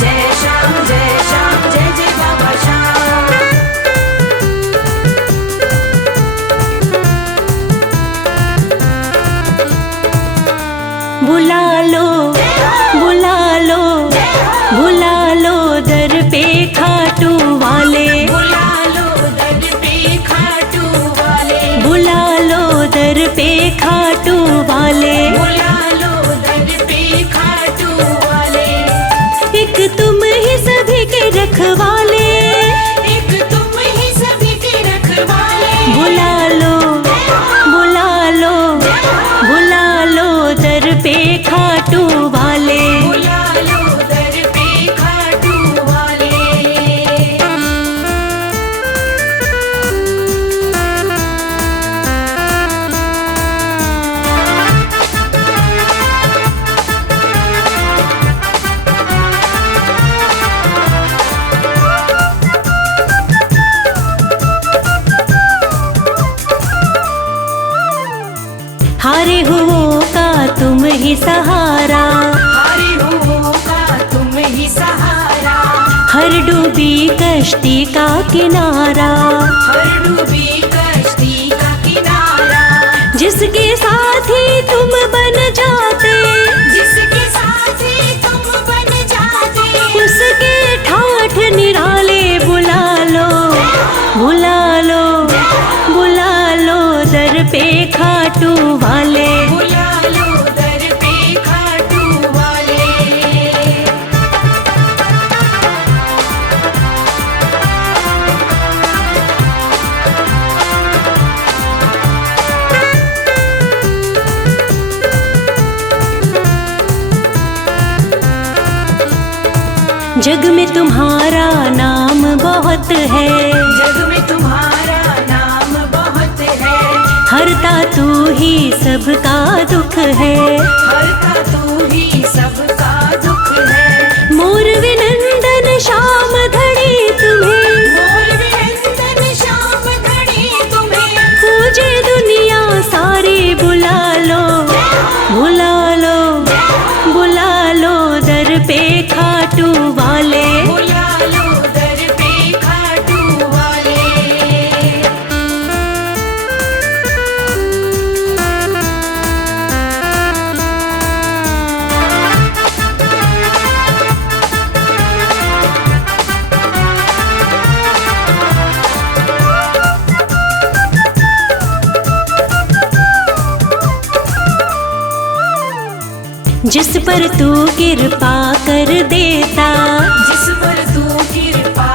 जय श्याम जय श्याम जय जय बाबा श्याम। बुला लो बुला लो बुला लो दर पे खाटू वाले, बुला लो दर पे खाटू वाले, बुला लो दर पे खाटू वाले। बुला लो दर पे खाटू वाले। एक तुम ही सभी के रखवाले, एक तुम ही सभी के रखवाले। बुला लो बुला लो बुला लो दर पे खाटू वाले। बुला लो दर पे खाटू वाले। हारे हुओं का तुम ही सहारा, हारे हुओं का तुम ही सहारा, हर डूबी कश्ती का किनारा। हर डूबी कश्ती का किनारा। जिसके साथी तुम बन जाते, जिसके साथी तुम बन जाते, उसके ठाठ निराले। बुला लो बुला लो बुला लो दर पे खाटू वाले। बुला लो दर पे खाटू वाले। जग में तुम्हारा नाम बहुत है, जग में तुम्हारा नाम बहुत है, हरता तू ही सबका दुख है। हरता तू ही सबका दुख है। मोर विनंदन श्याम धड़ी तुम्हें, मोर विनंदन श्याम धड़ी तुम्हें, पूजे दुनिया सारी। बुला लो बुला लो बुला लो दर पे खाटू वाले। बुला लो दर पे खाटू वाले। जिस पर तू कृपा कर देता, जिस पर तू कृपा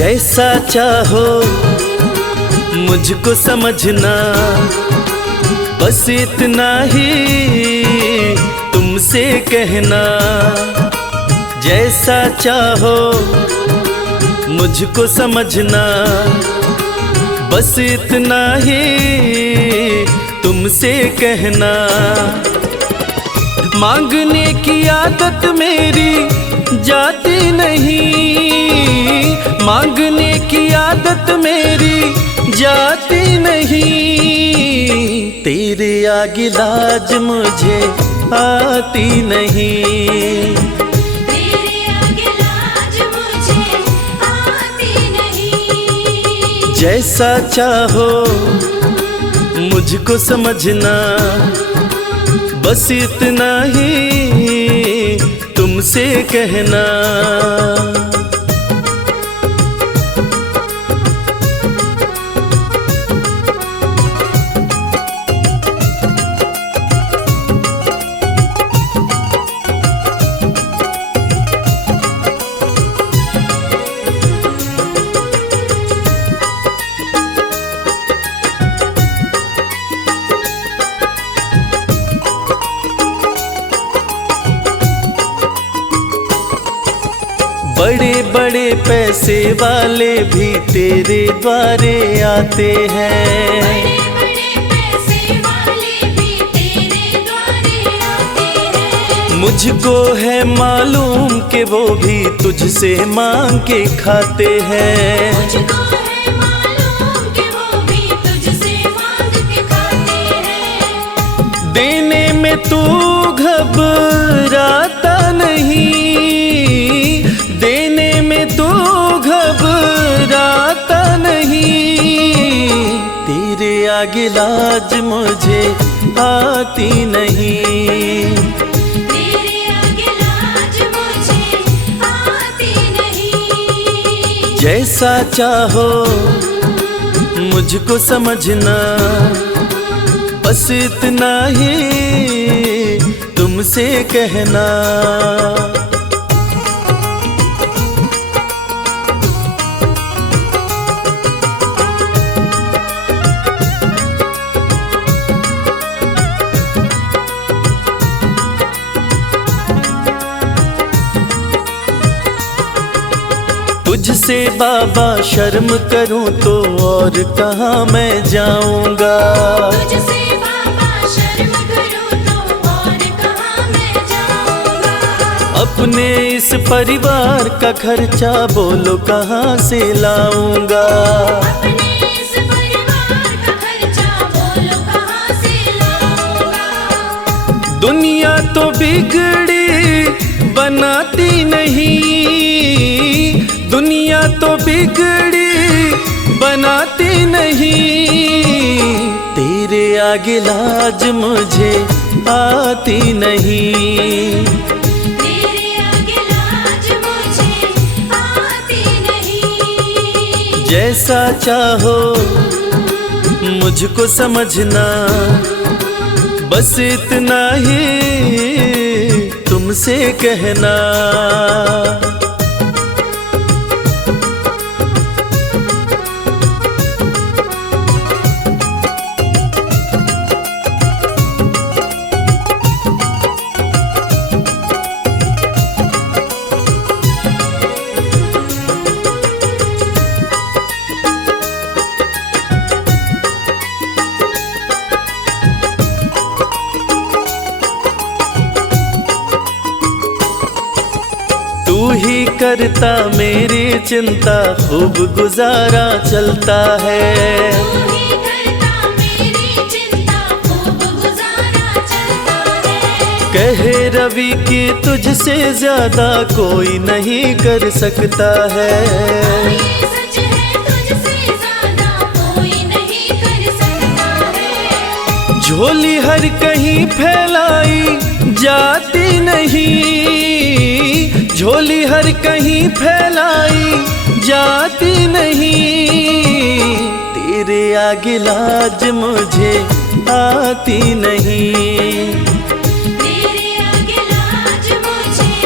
जैसा चाहो मुझको समझना, बस इतना ही तुमसे कहना। जैसा चाहो मुझको समझना, बस इतना ही तुमसे कहना। मांगने की आदत मेरी जाती नहीं, मांगने की आदत मेरी जाती नहीं। तेरे आगे लाज मुझे आती नहीं, तेरे आगे लाज मुझे आती नहीं। जैसा चाहो मुझको समझना, बस इतना ही तुमसे कहना। बड़े बड़े पैसे वाले भी तेरे द्वारे आते हैं, बड़े बड़े पैसे वाले भी तेरे द्वारे आते हैं। मुझको है मालूम कि वो भी तुझसे मांग के खाते हैं। मुझको है मालूम कि वो भी तुझसे मांग के खाते हैं। देने में तू घबराता नहीं, देने में तू घबराता नहीं। तेरे आगे लाज मुझे आती नहीं, तेरे आगे लाज मुझे आती नहीं। जैसा चाहो मुझको समझना, बस इतना ही तुमसे कहना। तुझसे बाबा शर्म करूं तो और कहाँ मैं जाऊंगा। तुझसे बाबा शर्म करूं तो और कहाँ मैं जाऊंगा। अपने इस परिवार का खर्चा बोलो कहाँ से लाऊंगा। अपने इस परिवार का खर्चा बोलो कहाँ से लाऊंगा। दुनिया तो बिगड़ी बनाती नहीं, दुनिया तो बिगड़ी बनाती नहीं। तेरे आगे लाज मुझे आती नहीं, तेरे आगे लाज मुझे आती नहीं। जैसा चाहो मुझको समझना, बस इतना ही तुमसे कहना। तू ही करता मेरी चिंता, खूब गुजारा चलता है। तू ही करता मेरी चिंता, खूब गुजारा चलता है। कहे रवि कि तुझसे ज्यादा कोई नहीं कर सकता है। ये सच है, तुझसे ज्यादा कोई नहीं कर सकता है। झोली हर कहीं फैलाई जाती नहीं, झोली हर कहीं फैलाई जाती नहीं। तेरे आगे लाज मुझे आती नहीं, तेरे आगे लाज मुझे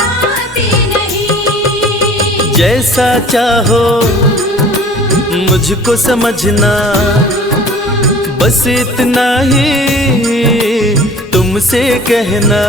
आती नहीं। जैसा चाहो मुझको समझना, बस इतना ही तुमसे कहना।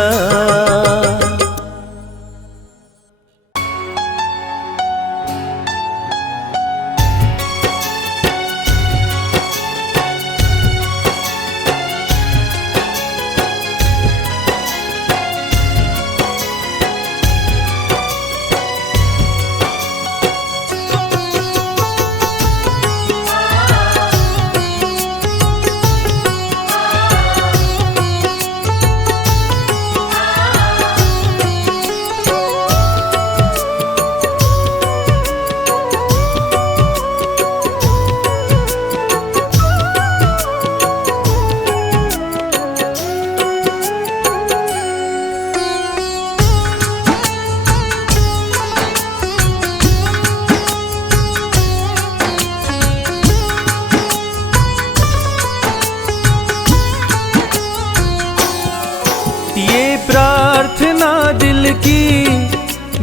प्रार्थना दिल की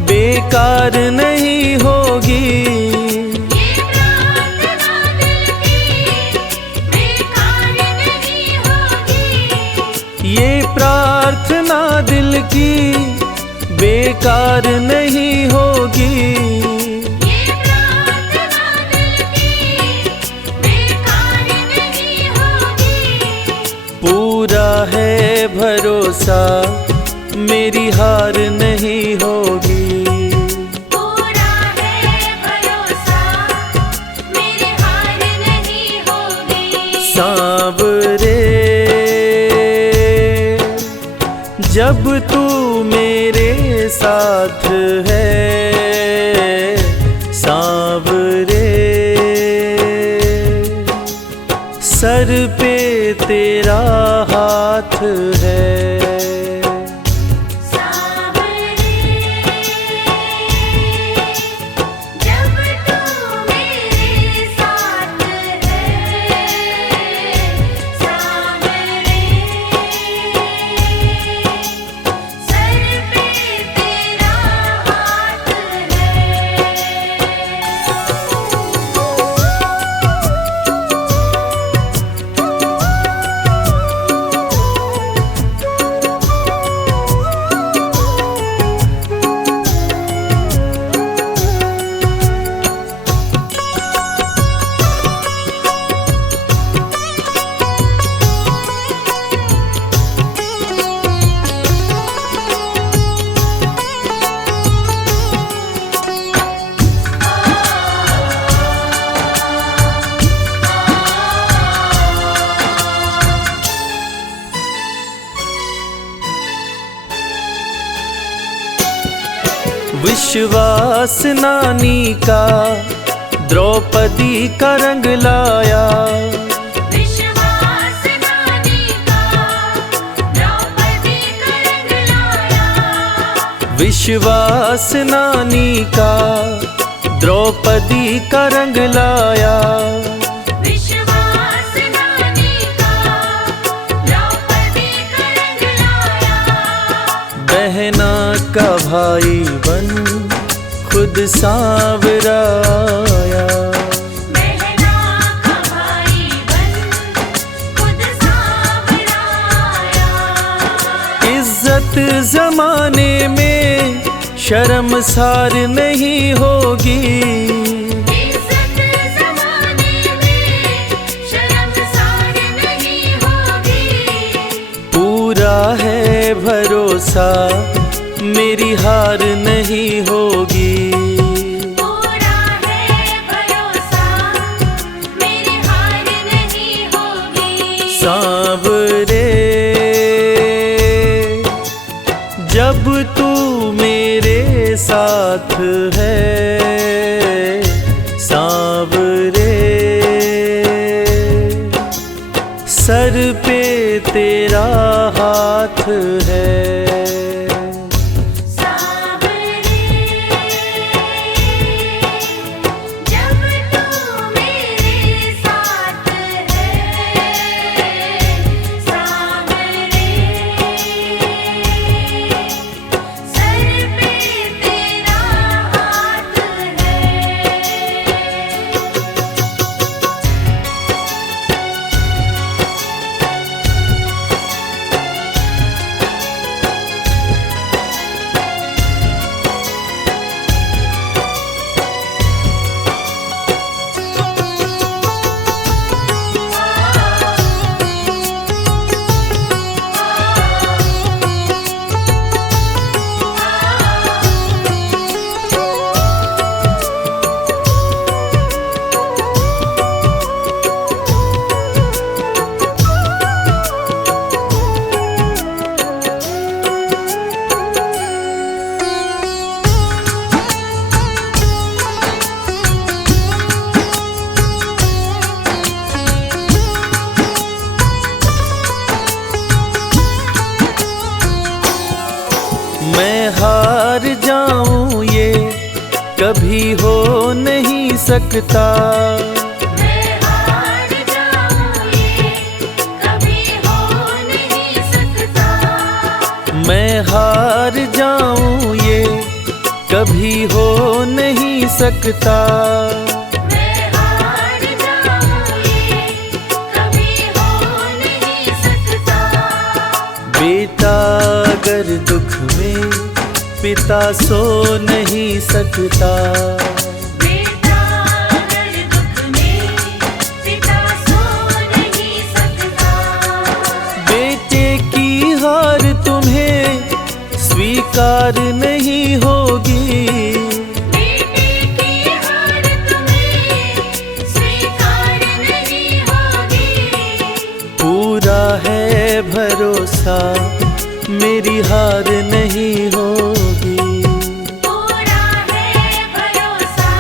बेकार नहीं होगी, ये प्रार्थना दिल की बेकार नहीं होगी, ये प्रार्थना दिल की बेकार नहीं होगी, ये प्रार्थना दिल की बेकार नहीं होगी। पूरा है भरोसा मेरी हार नहीं होगी, पूरा है भरोसा मेरी हार नहीं होगी। सांवरे जब तू मेरे साथ है, सांवरे सर पे तेरा हाथ है। विश्वास नानी का द्रौपदी का रंग लाया, विश्वास नानी का द्रौपदी का रंग लाया, विश्वास नानी का द्रौपदी का रंग लाया, विश्वास नानी का द्रौपदी का रंग लाया। बहना का भाई बन खुद सांवरा आया, बहना का भाई बन खुद सांवरा आया। इज्जत जमाने में शर्मसार नहीं होगी, इज्जत ज़माने में शर्मसार नहीं होगी। पूरा है भरोसा मेरी हार नहीं होगी, पूरा है भरोसा मेरी हार नहीं होगी। सांवरे जब तू मेरे साथ है, सांवरे सर पे तेरा हाथ है। कभी हो नहीं सकता। मैं हार जाऊं ये कभी हो नहीं सकता। मैं हार जाऊं ये कभी हो नहीं सकता। मैं हार जाऊं ये कभी हो नहीं सकता। बेटा अगर दुख में पिता सो नहीं सकता। बेटा अगर दुख में पिता सो नहीं सकता। बेटे की हार तुम्हें स्वीकार नहीं होगी। बेटे की हार तुम्हें स्वीकार नहीं होगी। पूरा है भरोसा मेरी हार नहीं होगी। पूरा है भरोसा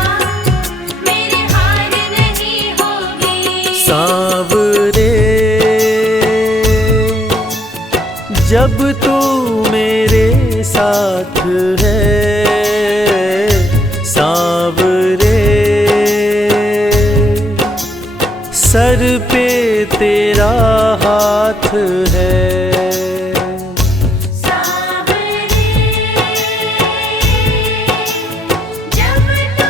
मेरी हार नहीं होगी। सांवरे जब तू मेरे साथ है, सांवरे सर पे तेरा हाथ है। सांवरे जब तू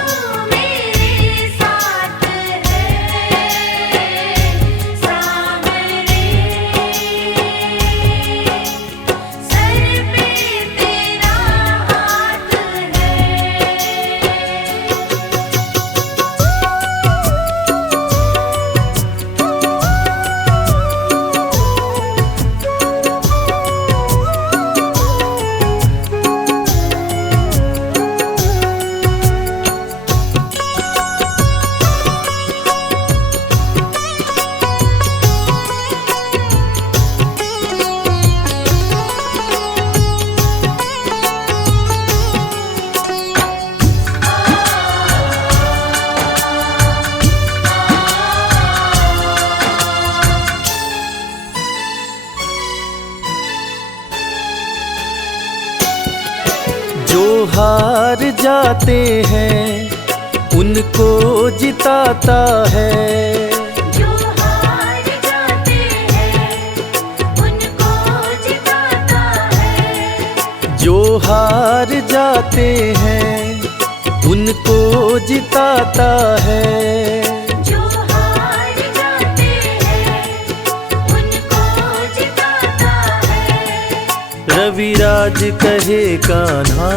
मेरे साथ है। सांवरे सर पे तेरा हाथ है। जो हार जाते हैं उनको जिताता है। जो हार जाते हैं उनको जिताता है। जो हार जाते हैं उनको जिताता है। जो हार जाते हैं उनको जिताता है। रविराज कहे कान्हा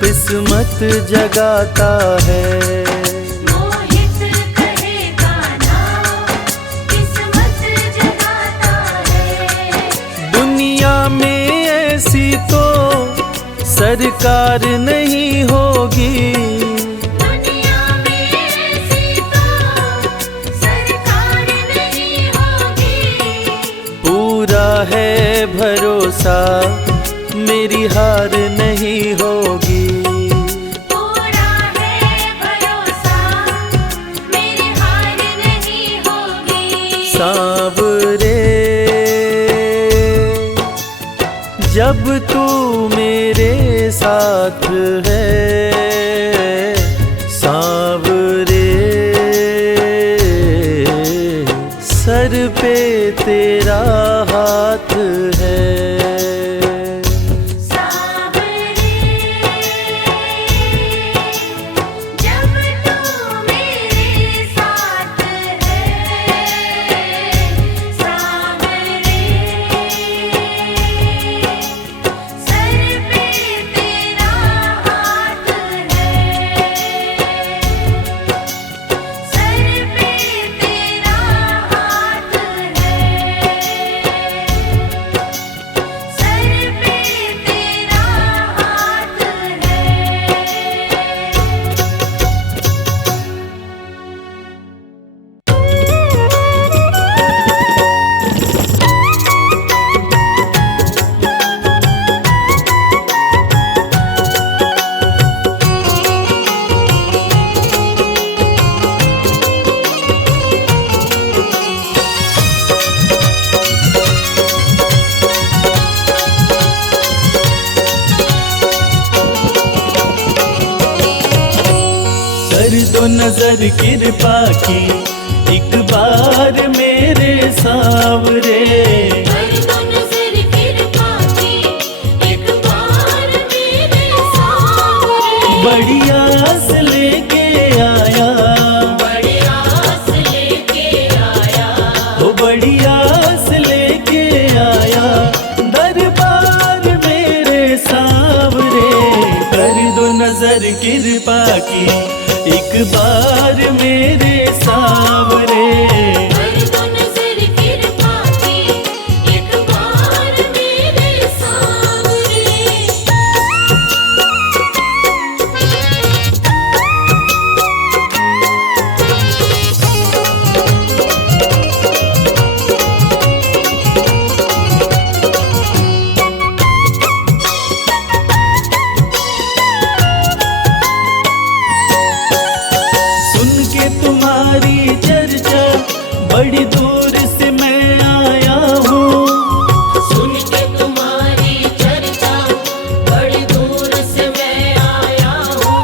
किस्मत जगाता है। मोहित कहे गाना किस्मत जगाता है। दुनिया में ऐसी तो सरकार नहीं होगी। दुनिया में ऐसी तो सरकार नहीं होगी। पूरा है भरोसा मेरी हार नहीं होगी। पूरा है भरोसा मेरी हार नहीं होगी। सांवरे जब तू मेरे साथ है, सांवरे सर पे तेरा हाथ है। सांवरे जब तू मेरे साथ है। सांवरे सर पे तेरा हाथ है। सर पे तेरा हाथ है। नजर कृपा की एक बार मेरे सांवरे। कर दो नजर कृपा की एक बार मेरे सांवरे। बड़ी आस लेके आया, बड़ी आस लेके आया, वो बड़ी आस लेके आया दरबार मेरे सांवरे। कर दो नजर कृपा की एक बार मेरे सांवरे। कर दो नजर कृपा की एक बार मेरे सांवरे। सुन के तुम्हारी चर्चा बड़ी दूर से मैं आया हूँ। सुन के तुम्हारी चर्चा बड़ी दूर से मैं आया हूँ।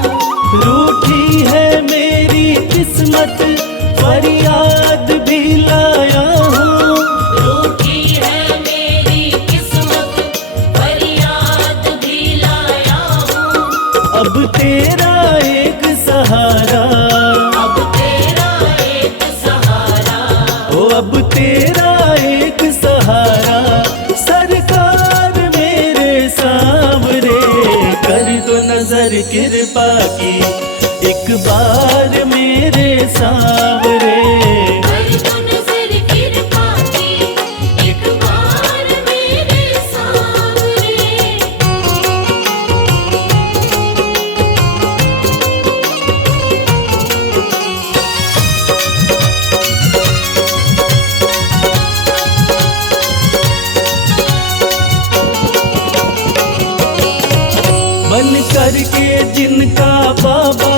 रूठी है मेरी किस्मत फरियाद भी लाया हूँ। रूठी है मेरी किस्मत फरियाद भी लाया हूँ। अब तेरा एक सहारा, अब तेरा एक सहारा, ओ अब तेरा एक सहारा सरकार मेरे सांवरे। कर दो नजर कृपा की एक बार मेरे सांवरे। कर दो नजर कृपा की एक बार मेरे सांवरे। बन करके जिनका बाबा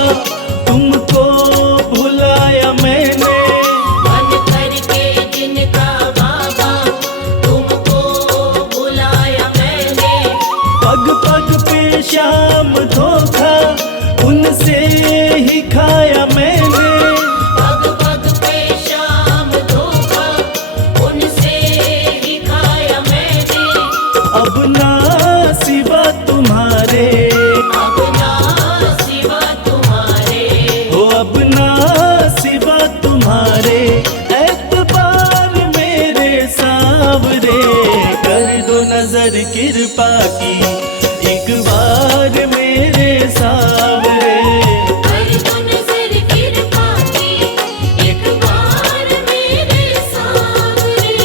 तुमको भुलाया मैंने। बन करके जिनका बाबा तुमको बुलाया मैंने। पग पग पे शाम धोखा उनसे ही खाया मैंने। पग पग पे शाम धोखा उनसे ही खाया मैंने। अब ना सिवा तुम्हारे, अब ना सिवा तुम्हारे, हो अब ना सिवा तुम्हारे एतबार मेरे सांवरे। कर दो नजर कृपा की एक बार मेरे सांवरे। कर दो नजर कृपा की एक बार मेरे सांवरे।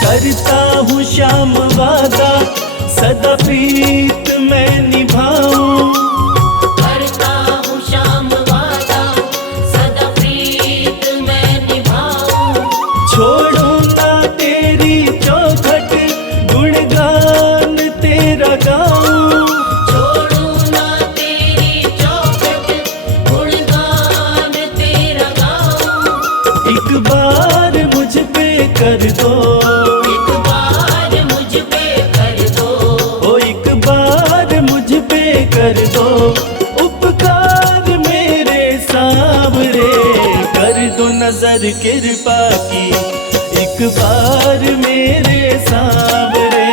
करता हूँ श्याम वादा सदा प्रीत मैं निभाऊं। करता हूँ श्याम वादा सदा प्रीत मैं निभाऊं। छोड़ो ना तेरी चौखट गुणगान तेरा गाऊं। छोड़ू ना तेरी चौखट गुणगान तेरा गाऊं। एक बार मुझ पे कर दो, एक बार मुझ पे कर दो। ओ एक बार मुझ पे कर दो उपकार मेरे सांवरे। कर दो नजर कृपा की एक बार मेरे सांवरे।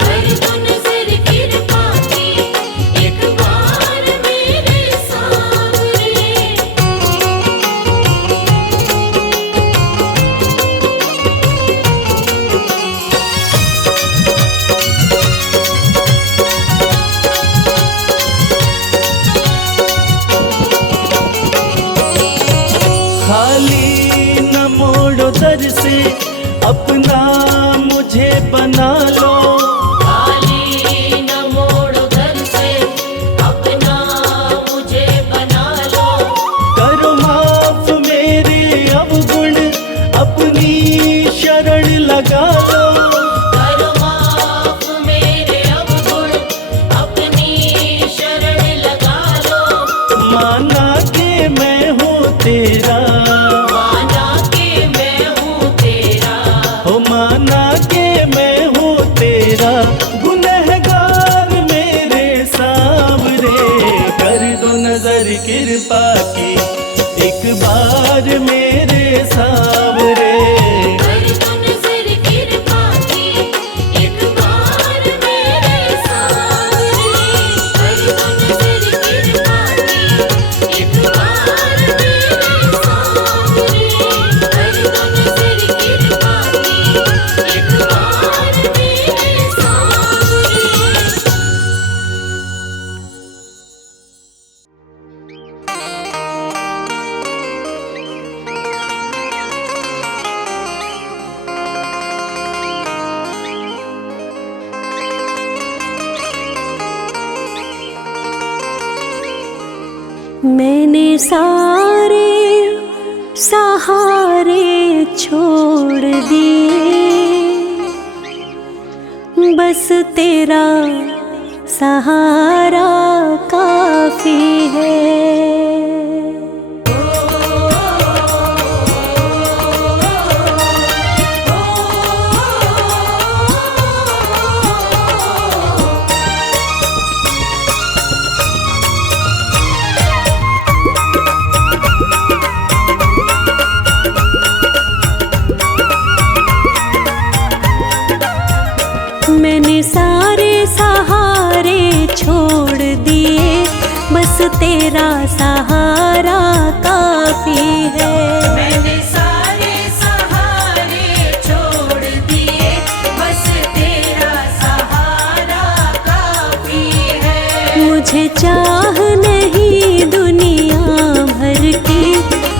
कर दो नजर कृपा की एक बार मेरे सांवरे। खाली न मोड़ो दर से अपना मुझे बना माना के मैं हूँ तेरा, माना के मैं हूँ तेरा, हो माना के मैं हूँ तेरा, गुनहगार मेरे सावरे, कर दो नजर कृपा की एक बार मेरे सावरे। कर दो नजर कृपा की एक बार मेरे सावरे, कर दो नजर कृपा की एक बार मेरे सावरे, कर दो नजर कृपा की एक बार मेरे सावरे। मैंने सारे सहारे छोड़ दिए, बस तेरा सहारा काफी है। मैंने सारे सहारे छोड़ दिए, बस तेरा सहारा काफी है। मैंने सारे सहारे छोड़ दिए, बस तेरा सहारा काफी है। मुझे चाह नहीं दुनिया भर की,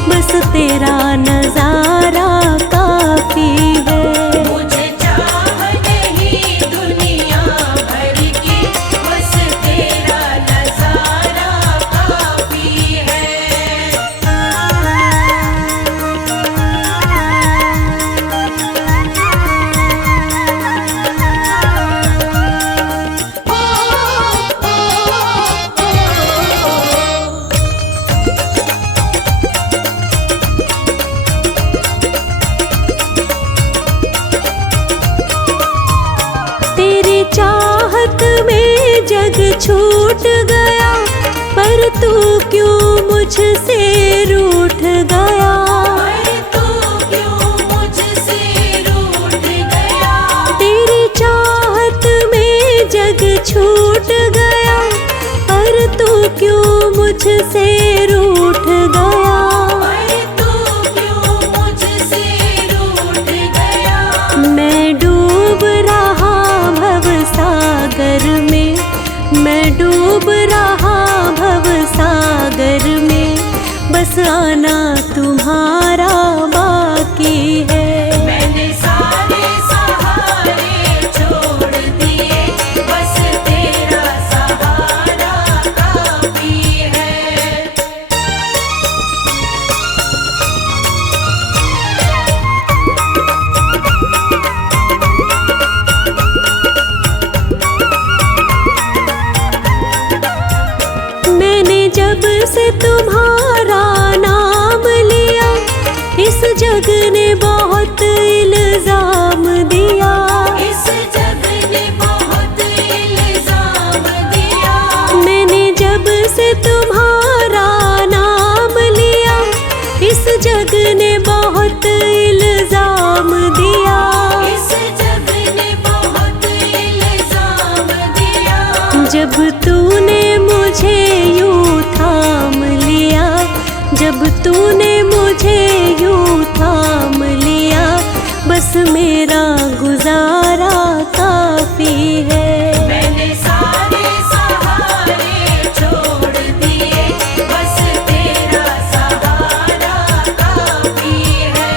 बस तेरा नजारा काफी है। मुझे चाह नहीं दुनिया भर की, बस तेरा नजारा काफी है। तेरी चाहत में जग छूट गया, पर तू क्यों मुझसे रूठ गया। पर तू क्यों मुझसे रूठ गया। तेरी चाहत में जग छूट गया, पर तू क्यों मुझसे रूठ गया। पर तू क्यों मुझसे रूठ गया। मैं डूब रहा भव सागर में, मैं डूब रहा भव सागर में, बस आना तुम्हारा बाकी है। मैंने सारे सहारे छोड़ दिए, बस तेरा सहारा काफी है। मैंने जब से तुम्हारा नाम लिया, इस जग ने बहुत इल्जाम दिया। इस जग ने बहुत इल्जाम दिया। मैंने जब से तुम्हारा नाम लिया, इस जग ने बहुत इल्जाम दिया। इस जग ने बहुत इल्जाम दिया। जब तूने मुझे यूं थाम लिया, जब तूने मुझे यूं थाम लिया, बस मेरा गुजारा काफी है। मैंने सारे सहारे छोड़ दिए, बस तेरा सहारा काफी है।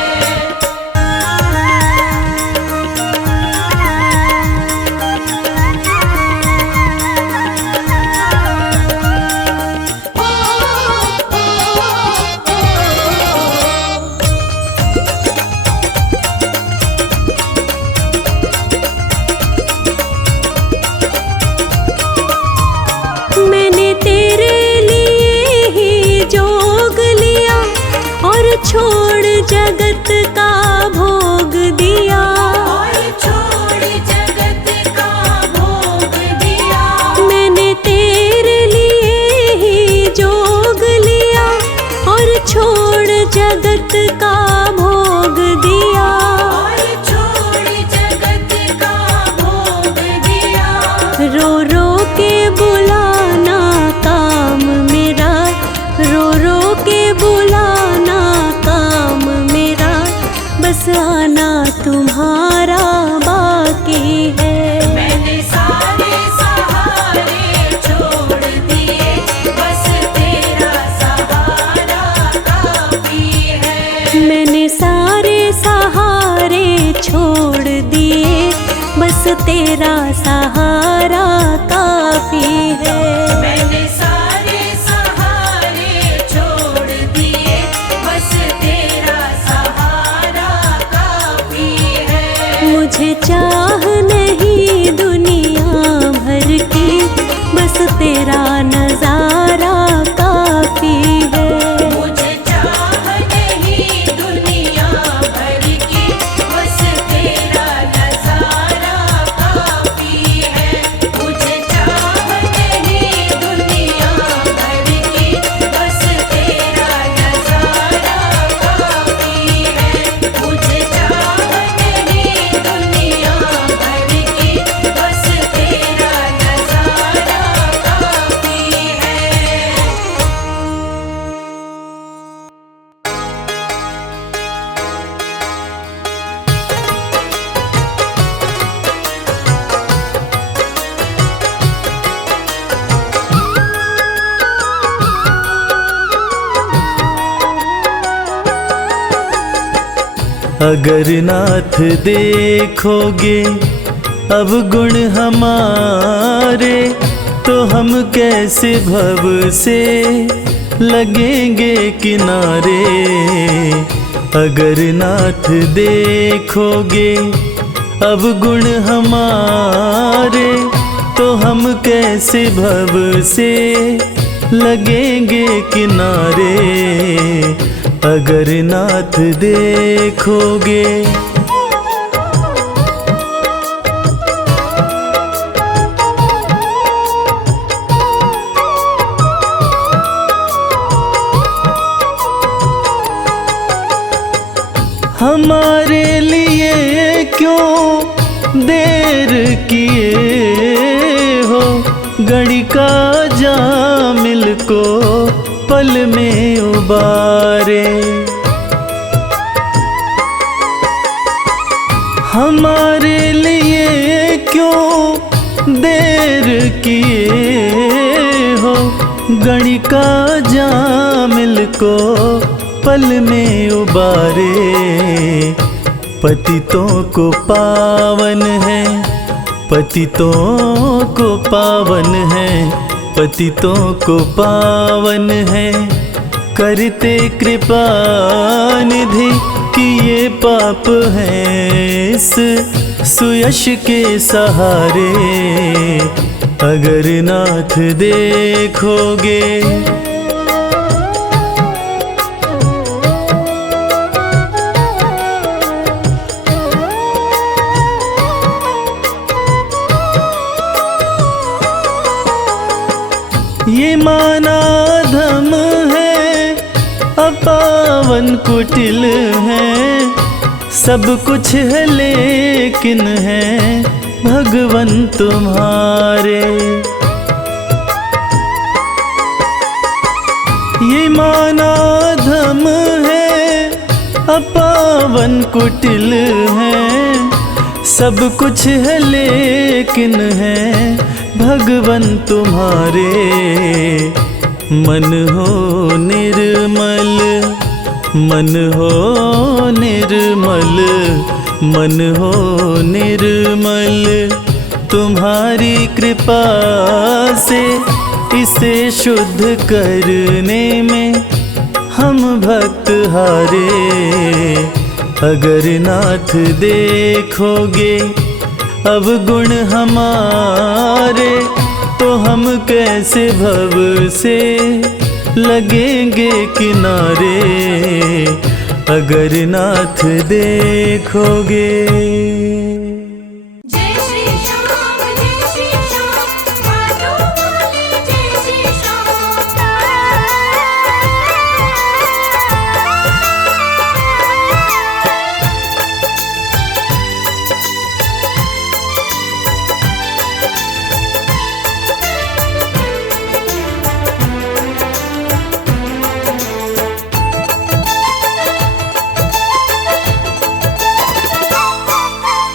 जगत का भोग दिया, और छोड़ जगत का भोग दिया। मैंने तेरे लिए ही जोग लिया और छोड़ जगत का भोग दिया। और छोड़ जगत का भोग दिया। रो रो के बुलाना काम मेरा, रो रो के बुलाना काम मेरा, बस आना तुम्हारा बाकी है। मैंने सारे सहारे छोड़ दिए, बस तेरा सहारा काफी है। मैंने सारे सहारे छोड़ दिए, बस तेरा सहारा काफी है। मैंने सारे सहारे छोड़ दिए, बस तेरा सहारा काफी है। मुझे चाह नहीं दुनिया भर की, बस तेरा नजारा काफी है। मुझे चाह नहीं दुनिया भर की, बस तेरा नजारा काफी है। मुझे चाह नहीं दुनिया भर की, बस तेरा नजारा काफी है। मुझे चाह नहीं दुनिया भर की, बस तेरा नजारा काफी है। अगर नाथ देखोगे अब गुण हमारे, तो हम कैसे भव से लगेंगे किनारे। अगर नाथ देखोगे अब गुण हमारे, तो हम कैसे भव से लगेंगे किनारे। अगर नाथ देखोगे। हमारे लिए क्यों देर किए हो, गणिका जामिल को पल में उबारे। हमारे लिए क्यों देर किए हो, गणिका जामिल को पल में उबारे। पतितों को पावन है, पतितों को पावन है, पतितों को पावन है, करते कृपा निधि कि ये पाप हैं इस सुयश के सहारे। अगर नाथ देखोगे। ये माना धम है, अपावन कुटिल है, सब कुछ है लेकिन है भगवन तुम्हारे। ये माना धम है, अपावन कुटिल है, सब कुछ है लेकिन है भगवन तुम्हारे। मन हो निर्मल, मन हो निर्मल, मन हो निर्मल, तुम्हारी कृपा से इसे शुद्ध करने में हम भक्त हारे। अगर नाथ देखोगे अब गुण हमारे, तो हम कैसे भव से लगेंगे किनारे। अगर नाथ देखोगे। जय श्री श्याम खाटू वाले जय श्री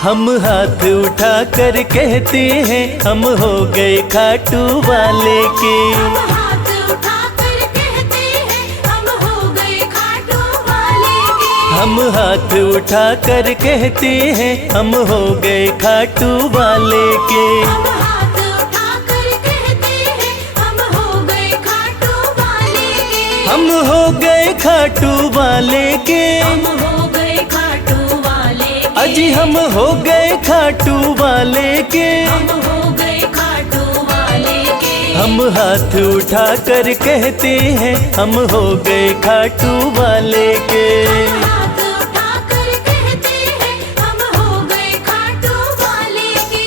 हम हाथ उठा कर कहते हैं हम हो गए खाटू वाले के। हम हाथ उठाकर कहते हैं हम हो गए खाटू वाले के। हम हाथ उठा कर कहते हैं हम हो गए खाटू वाले के। हम हाथ उठाकर कहते हैं हम हो गए खाटू वाले के। हम हो गए खाटू वाले के। हम हो गए खाटू वाले के। अजी हम हो गए खाटू वाले के। हम हो गए खाटू वाले के। हम हाथ उठा कर कहते हैं हम हो गए खाटू वाले के। हाथ उठाकर कहते हैं हम हो गए खाटू वाले के।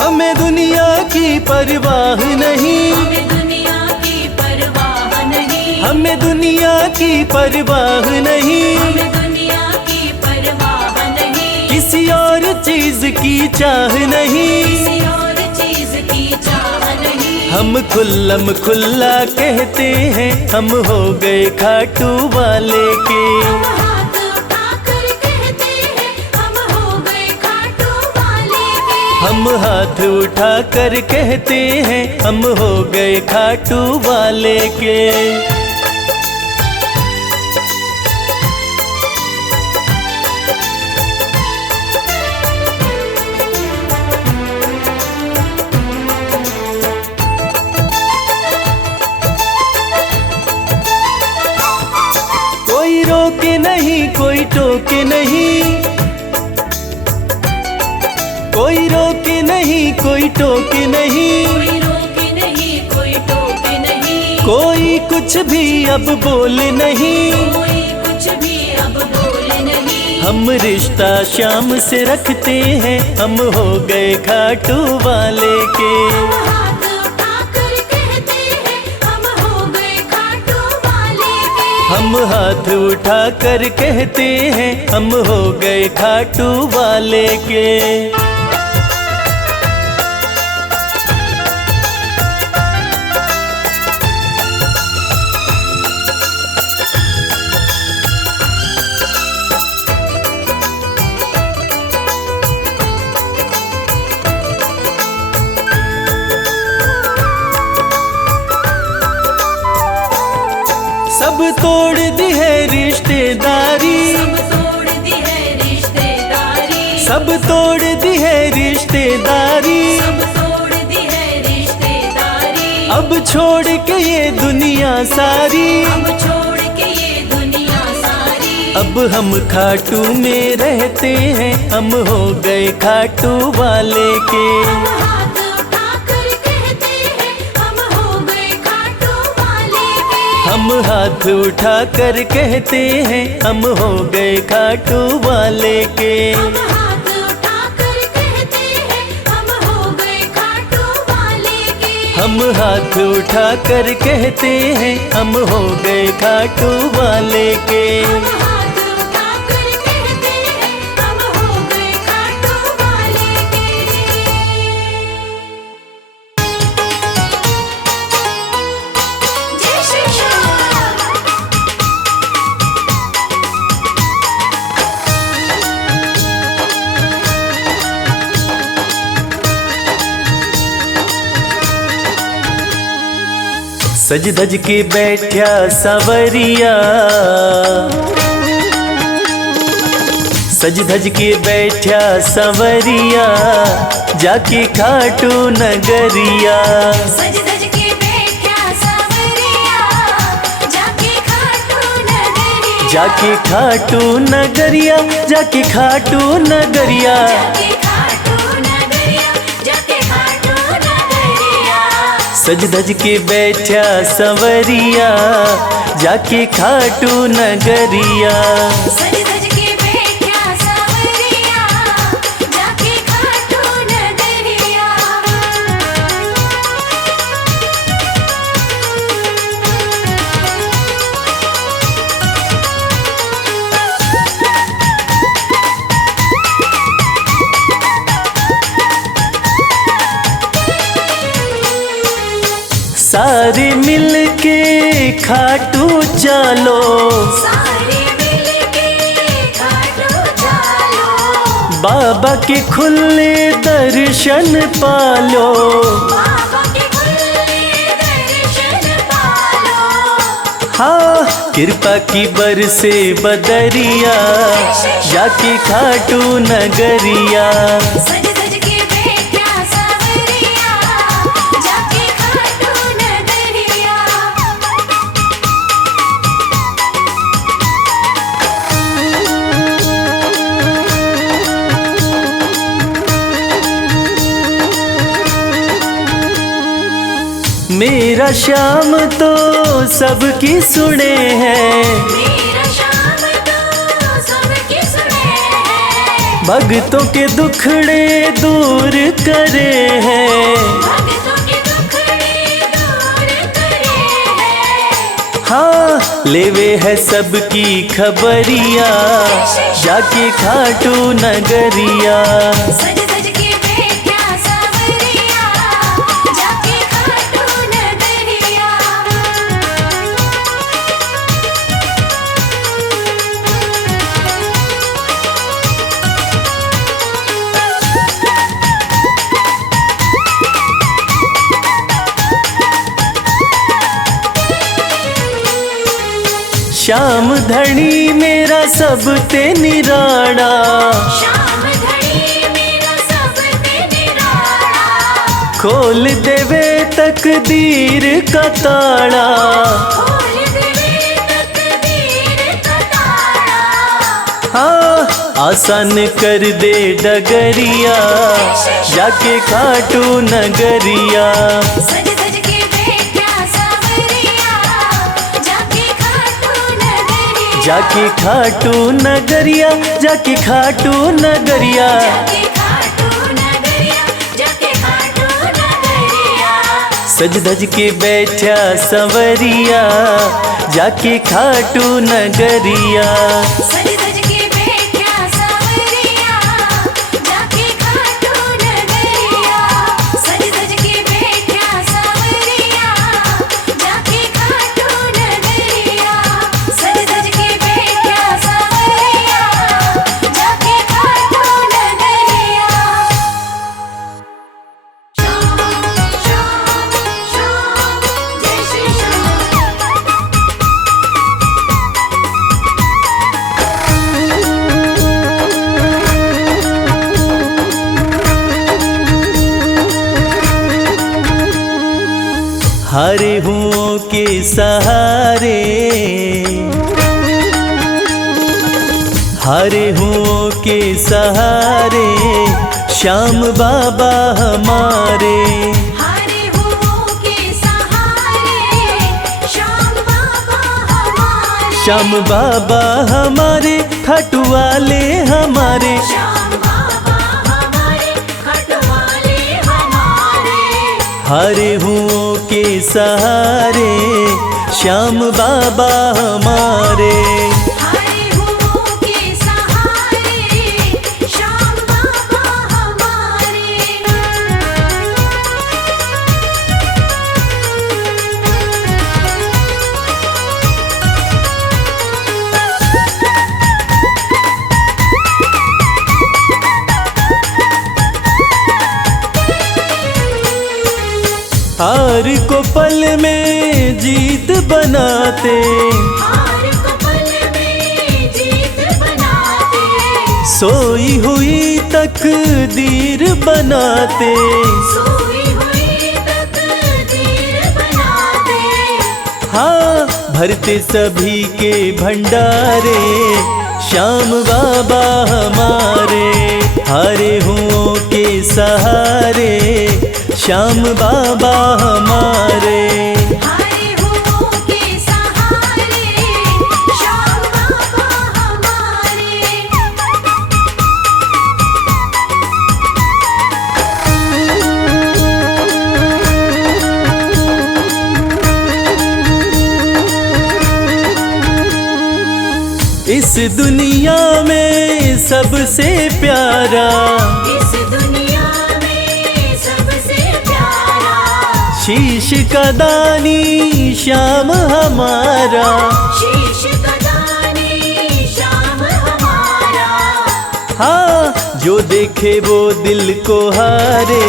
हमें दुनिया की परवाह नहीं। हमें दुनिया की परवाह नहीं। हमें दुनिया की परवाह नहीं। हमें दुनिया की परवाह नहीं। किसी और चीज की चाह नहीं। किसी और चीज की चाह नहीं। हम खुल्लम खुल्ला कहते हैं हम हो गए खाटू वाले के। हम हाथ उठाकर कहते हैं हम हो गए खाटू वाले के। हम हाथ उठा कर कहते हैं हम हो गए खाटू वाले के। कोई रोके नहीं कोई टोके नहीं। कोई रोके नहीं कोई टोके नहीं। कोई रोके नहीं कोई टोके नहीं। कोई कुछ भी अब बोले नहीं। कोई कुछ भी अब बोले नहीं। हम रिश्ता शाम से रखते हैं हम हो गए खाटू वाले के। हम हाथ उठाकर कहते हैं हम हो गए खाटू वाले के। हम हाथ उठा कर कहते हैं हम हो गए खाटू वाले के। सब तोड़ दी है रिश्तेदारी। सब तोड़ दी है रिश्तेदारी। सब तोड़ दी है रिश्तेदारी। सब तोड़ दी है रिश्तेदारी। अब छोड़ के ये दुनिया सारी। अब छोड़ के ये दुनिया सारी। अब हम खाटू में रहते हैं हम हो गए खाटू वाले के। हम हाथ उठाकर कहते हैं हम हो गए खाटू वाले के। हम हाथ उठा कर कहते हैं हम हो गए खाटू वाले के। हम हाथ उठाकर कहते हैं हम हो गए खाटू वाले के। हम हाथ उठा कर कहते हैं हम हो गए खाटू वाले के। हम हाथ उठाकर कहते हैं हम हो गए खाटू वाले के। जय श्री श्याम। सज धज के बैठा सवरिया। सज धज के बैठा संवरिया जाके खाटू नगरिया। सज धज के बैठा सांवरिया जाके खाटू नगरिया। जाके खाटू नगरिया, जाके खाटू नगरिया। जाके खाटू नगरिया, जाके खाटू नगरिया। सज धज के बैठा संवरिया जाके खाटू नगरिया। सज धज के बैठा सांवरिया जाके खाटू नगरिया। सारे मिल के खाटू चलो, सारे मिलके खाटू चलो। बाबा के खुले दर्शन पालो। बाबा के खुले दर्शन पालो। हाँ कृपा की बरसे बदरिया जाके खाटू नगरिया। सज धज के बैठा सांवरिया जाके खाटू नगरिया। मेरा श्याम तो सबकी सुने हैं, मेरा श्याम तो सबके सुने हैं। भक्तों के दुखड़े दूर करे हैं। भक्तों के दुखड़े दूर करे हैं। हाँ लेवे है सबकी खबरिया जाके खाटू नगरिया। सज धज के बैठा सांवरिया जाके खाटू नगरिया। श्याम धनी मेरा सब ते निराड़ा, श्याम धनी मेरा सब ते निराला। खोल देवे तकदीर का ताड़ा। खोल देवे तकदीर का ताला। हाँ आसान कर दे डगरिया जाके खाटू नगरिया। सज धज के बैठा सांवरिया जाके खाटू नगरिया। जाके खाटू नगरिया, जाके खाटू नगरिया। जाके खाटू नगरिया, जाके खाटू नगरिया। सज धज के बैठा संवरिया जाके खाटू नगरिया। सज धज के बैठा सांवरिया जाके खाटू नगरिया। सज धज के बैठा सांवरिया जाके खाटू नगरिया। सज धज के बैठा सांवरिया जाके खाटू नगरिया। श्याम श्याम श्याम जय श्री श्याम। हरे हुओं के सहारे, हरे हुओं के सहारे श्याम बाबा हमारे। हरे हुओं के सहारे श्याम बाबा हमारे। श्याम बाबा हमारे खाटू वाले हमारे। श्याम बाबा हमारे खटवाले हमारे। हरे हुओं के सहारे श्याम बाबा हमारे। हरे हुओं के सहारे श्याम बाबा हमारे। हार को पल में जीत बनाते, हार को पल में जीत बनाते। सोई हुई तकदीर बनाते, सोई हुई तकदीर बनाते, हाँ भरते सभी के भंडारे श्याम बाबा हमारे। हारे हुओं के सहारे श्याम बाबा हमारे। हारे हुओं के सहारे श्याम बाबा हमारे। इस दुनिया में सबसे प्यारा, इस दुनिया में सबसे प्यारा, शीश का दानी श्याम हमारा। शीश का दानी श्याम हमारा। हाँ जो देखे वो दिल को हारे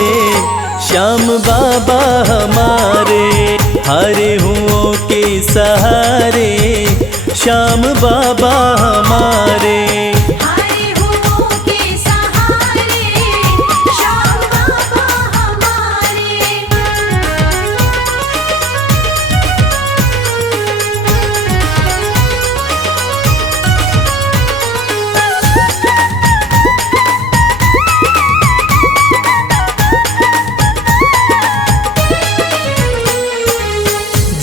श्याम बाबा हमारे। हारे हुओं के सहारे श्याम बाबा हमारे। हारे हुओं के सहारे श्याम बाबा हमारे।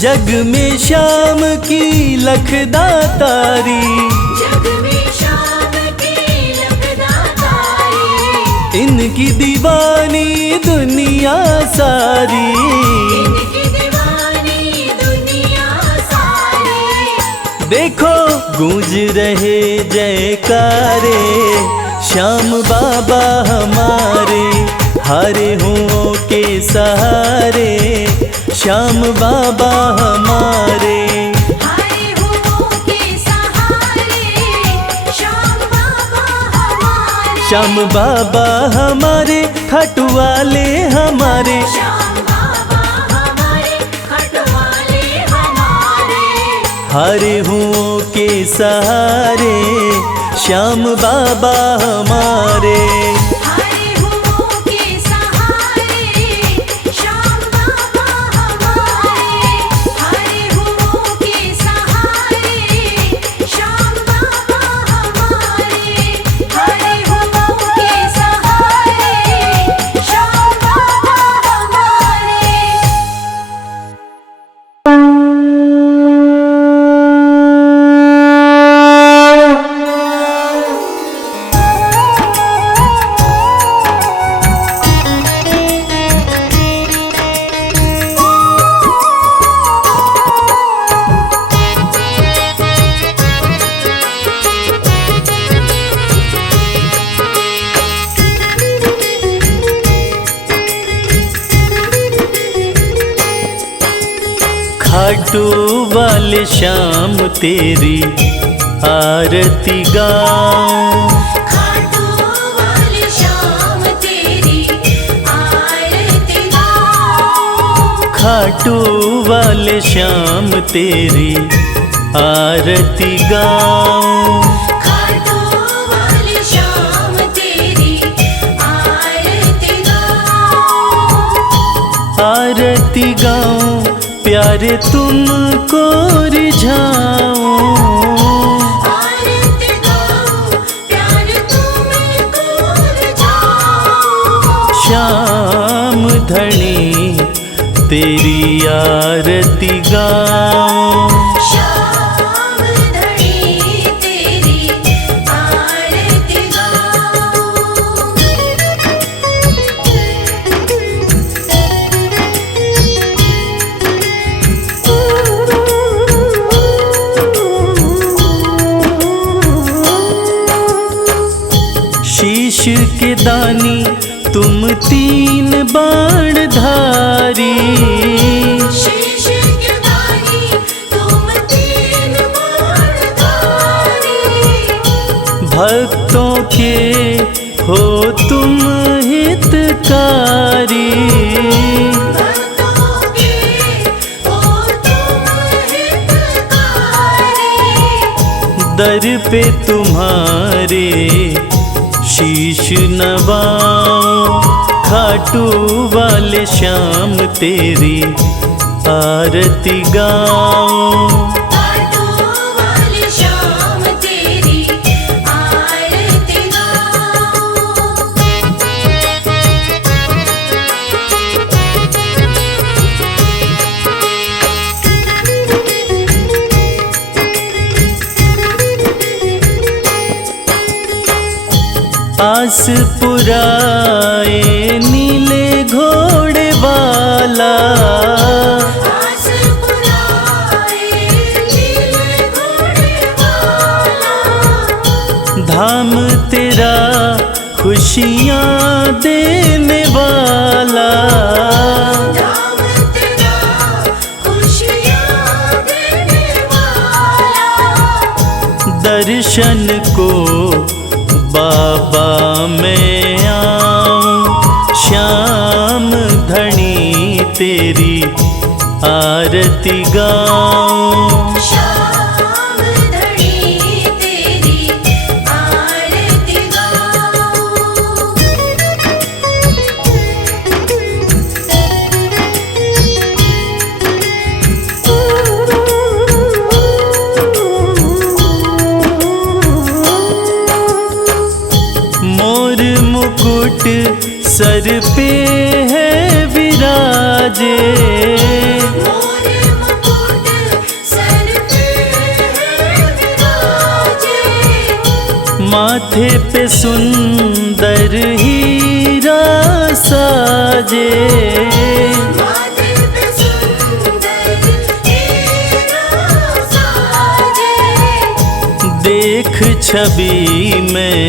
जग में श्याम की लखदातारी, जग में श्याम की लखदातारी, इनकी दीवानी दुनिया सारी। इनकी दीवानी दुनिया सारी। देखो गूंज रहे जयकारे श्याम बाबा हमारे। हारे हुओं के सहारे श्याम बाबा हमारे। हारे हुओं के सहारे श्याम बाबा हमारे। श्याम बाबा हमारे खाटू वाले हमारे। श्याम बाबा हमारे खटवाले हमारे। हारे हुओं के सहारे श्याम बाबा हमारे। हारे हुओं के सहारे श्याम बाबा हमारे। हारे हुओं के सहारे श्याम बाबा हमारे। हारे हुओं के सहारे श्याम बाबा हमारे। खाटू वाले श्याम तेरी आरती गाऊं। खाटू वाले श्याम तेरी आरती गाऊं। खाटू वाले श्याम तेरी आरती गाऊं। खाटू वाले श्याम तेरी आरती गाऊं। आरती गाऊं प्यारे तुमको रिझाऊं। आरती गाऊं प्यार तुमको रिझाऊं। श्याम धनी तेरी आरती गाऊं। श्याम धनी तेरी आरती गाऊं। शीश के दानी तुम तीन बाण धारी। शीश के दानी तुम तीन बाणधारी। भक्तों के हो तुम हितकारी। भक्तों के हो तुम हितकारी। दर पे तुम्हारे शीश नवाऊं, खाटू वाले श्याम तेरी आरती गाऊं। खाटू वाले श्याम तेरी आरती गाऊं। आस पुराए नीले घोड़े वाला, आस पुराए नीले घोड़े वाला। धाम तेरा खुशियाँ देने वाला, धाम तेरा खुशियाँ देने वाला। दर्शन को बाबा मैं आऊं, श्याम धनी तेरी आरती गाऊं। श्याम धनी तेरी आरती गाऊं। मोर मुकुट सर पे है विराजे, मोर मुकुट सर पे है विराजे। माथे पे सुंदर हीरा साजे, माथे पे सुंदर हीरा साजे। देख छवि में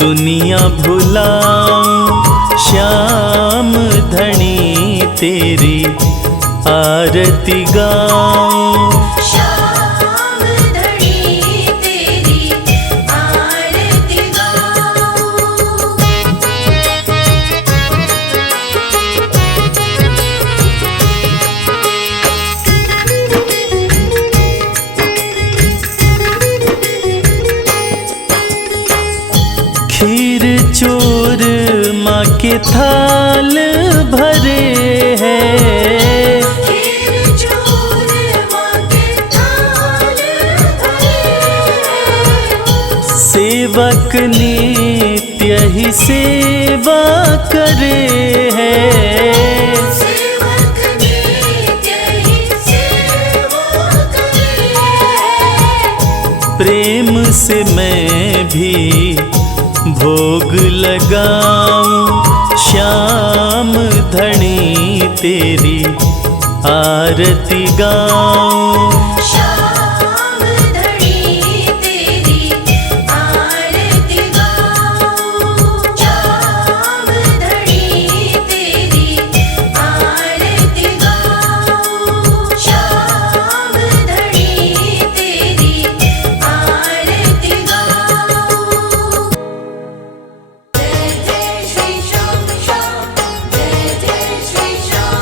दुनिया भुलाऊं, श्याम धनी तेरी आरती गाऊं। श्याम धनी तेरी आरती गाऊं। खीर चोर माँ के थाल भरे हैं, खीर चोर माँ के थाल भरे हैं। सेवक नित्य ही सेवा करे हैं। सेवक नित्य ही सेवा करे हैं। प्रेम से मैं भी भोग लगाऊं, श्याम धनी तेरी आरती गाऊं। श्याम धनी तेरी आरती गाऊं। श्याम धनी तेरी आरती गाऊं। श्याम धनी तेरी आरती गाऊं। जय जय श्री श्याम श्याम, जय जय श्री श्याम।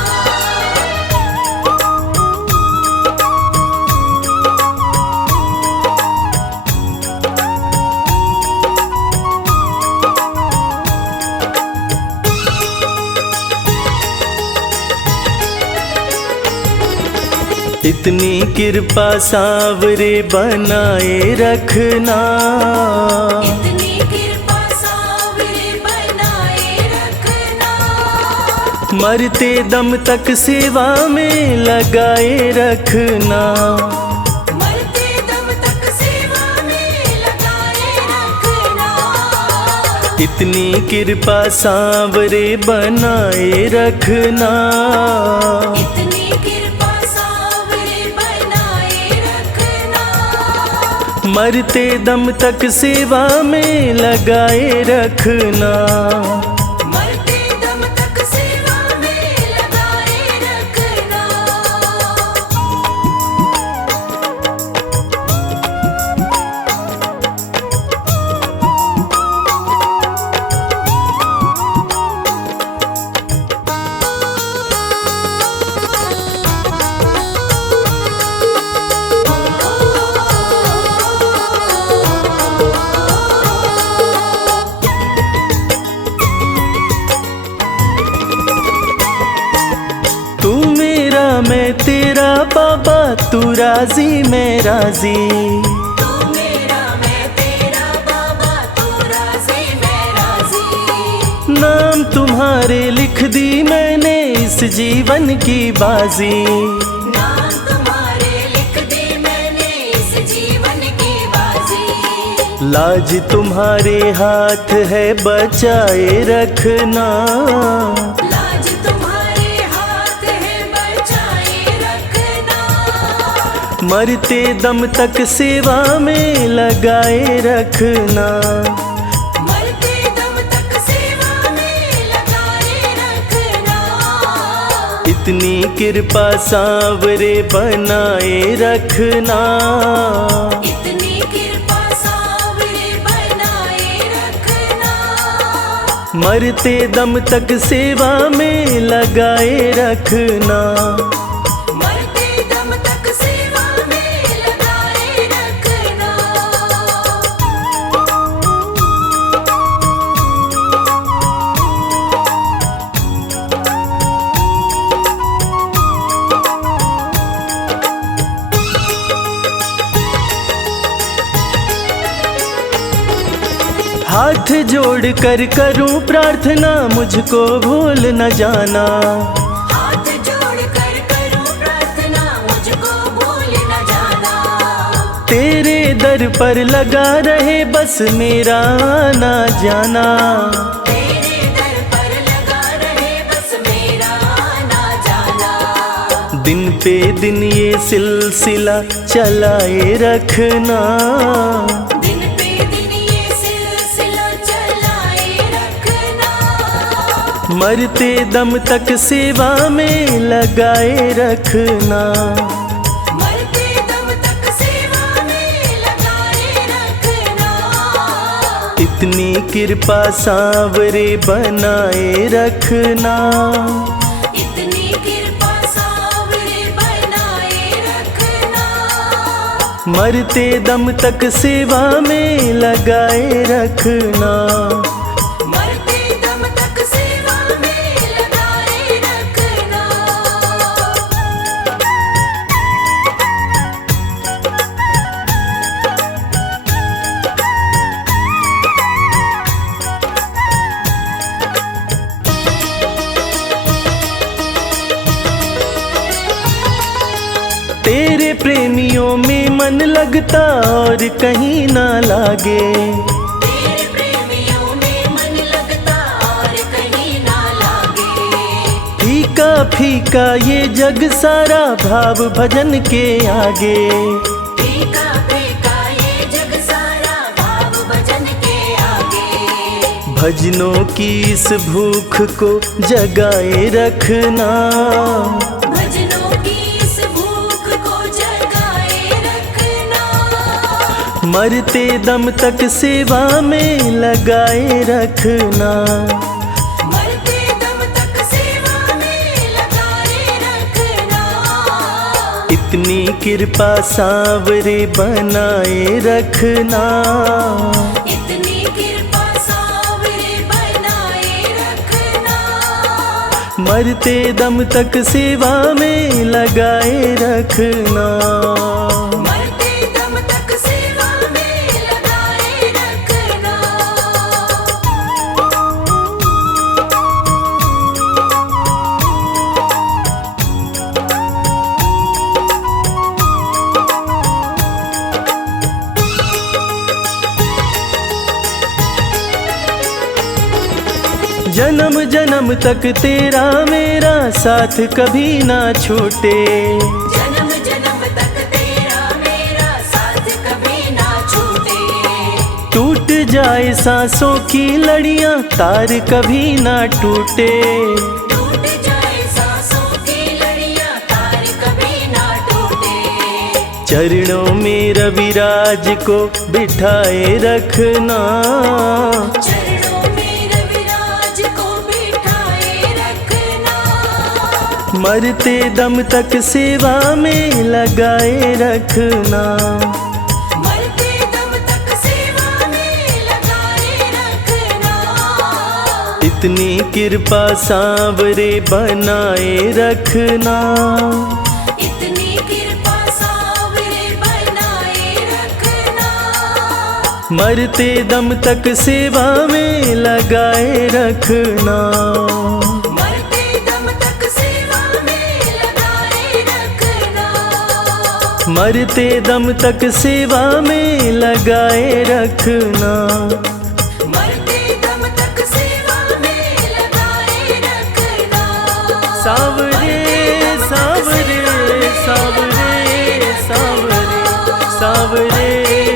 इतनी कृपा सांवरे बनाए रखना, इतनी कृपा सांवरे बनाए रखना। मरते दम तक सेवा में लगाए रखना। मरते दम तक सेवा में लगाए रखना। इतनी कृपा सांवरे बनाए रखना, इतनी कृपा सांवरे बनाए रखना। मरते दम तक सेवा में लगाए रखना। मरते दम तक सेवा में लगाए रखना। मैं तेरा बाबा, तू राजी मैं राजी। तू मेरा मैं तेरा बाबा, तू राजी मैं राजी। नाम तुम्हारे लिख दी मैंने इस जीवन की बाजी। नाम तुम्हारे लिख दी मैंने इस जीवन की बाजी। लाज तुम्हारे हाथ है बचाए रखना, लाज तुम्हारे हाथ है बचाए रखना। मरते दम तक सेवा में लगाए रखना। मरते दम तक सेवा में लगाए रखना। इतनी कृपा सांवरे बनाए रखना। इतनी कृपा सांवरे बनाए रखना। मरते दम तक सेवा में लगाए रखना। मरते दम तक सेवा में लगाए रखना। हाथ जोड़ कर करूं प्रार्थना, मुझको भूल न जाना। हाथ जोड़ कर करूं प्रार्थना, मुझको भूल न जाना। तेरे दर पर लगा रहे बस मेरा आना जाना। तेरे दर पर लगा रहे बस मेरा आना जाना। दिन पे दिन ये सिलसिला चलाए रखना। दिन पे दिन ये सिलसिला चलाए रखना। मरते दम तक सेवा में लगाए रखना। मरते दम तक सेवा में लगाए रखना। इतनी कृपा सांवरे बनाए रखना। इतनी कृपा सांवरे बनाए रखना। मरते दम तक सेवा में लगाए रखना। मरते दम तक सेवा में लगाए रखना। तेरे प्रेमियों में मन लगता और कहीं ना लागे। तेरे प्रेमियों में मन लगता और कहीं ना लागे। फीका फीका ये जग सारा भाव भजन के आगे। फीका फीका ये जग सारा भाव भजन के आगे। भजनों की इस भूख को जगाए रखना। भजनों की इस भूख को जगाए रखना। मरते दम तक सेवा में लगाए रखना। मरते दम तक सेवा में लगाए रखना। इतनी कृपा सांवरे बनाए रखना। इतनी कृपा सांवरे बनाए रखना। मरते दम तक सेवा में लगाए रखना। मरते दम तक सेवा में लगाए रखना। जन्म जन्म तक तेरा मेरा साथ कभी ना छूटे। जन्म जन्म तक तेरा मेरा साथ कभी ना छूटे। टूट जाए सांसों की लड़ियां तार कभी ना टूटे। टूट जाए सांसों की लड़ियां तार कभी ना टूटे। चरणों में रविराज को बिठाए रखना। चरणों में रविराज को बिठाए रखना। मरते दम तक सेवा में लगाए रखना। मरते दम तक सेवा में लगाए रखना। इतनी कृपा सांवरे बनाए रखना, इतनी कृपा सांवरे बनाए रखना। मरते दम तक सेवा में लगाए रखना, मरते दम तक सेवा में लगाए रखना। मरते दम तक सेवा में लगाए रखना। मरते दम तक सेवा में लगाए रखना। सांवरे सांवरे सांवरे सांवरे सांवरे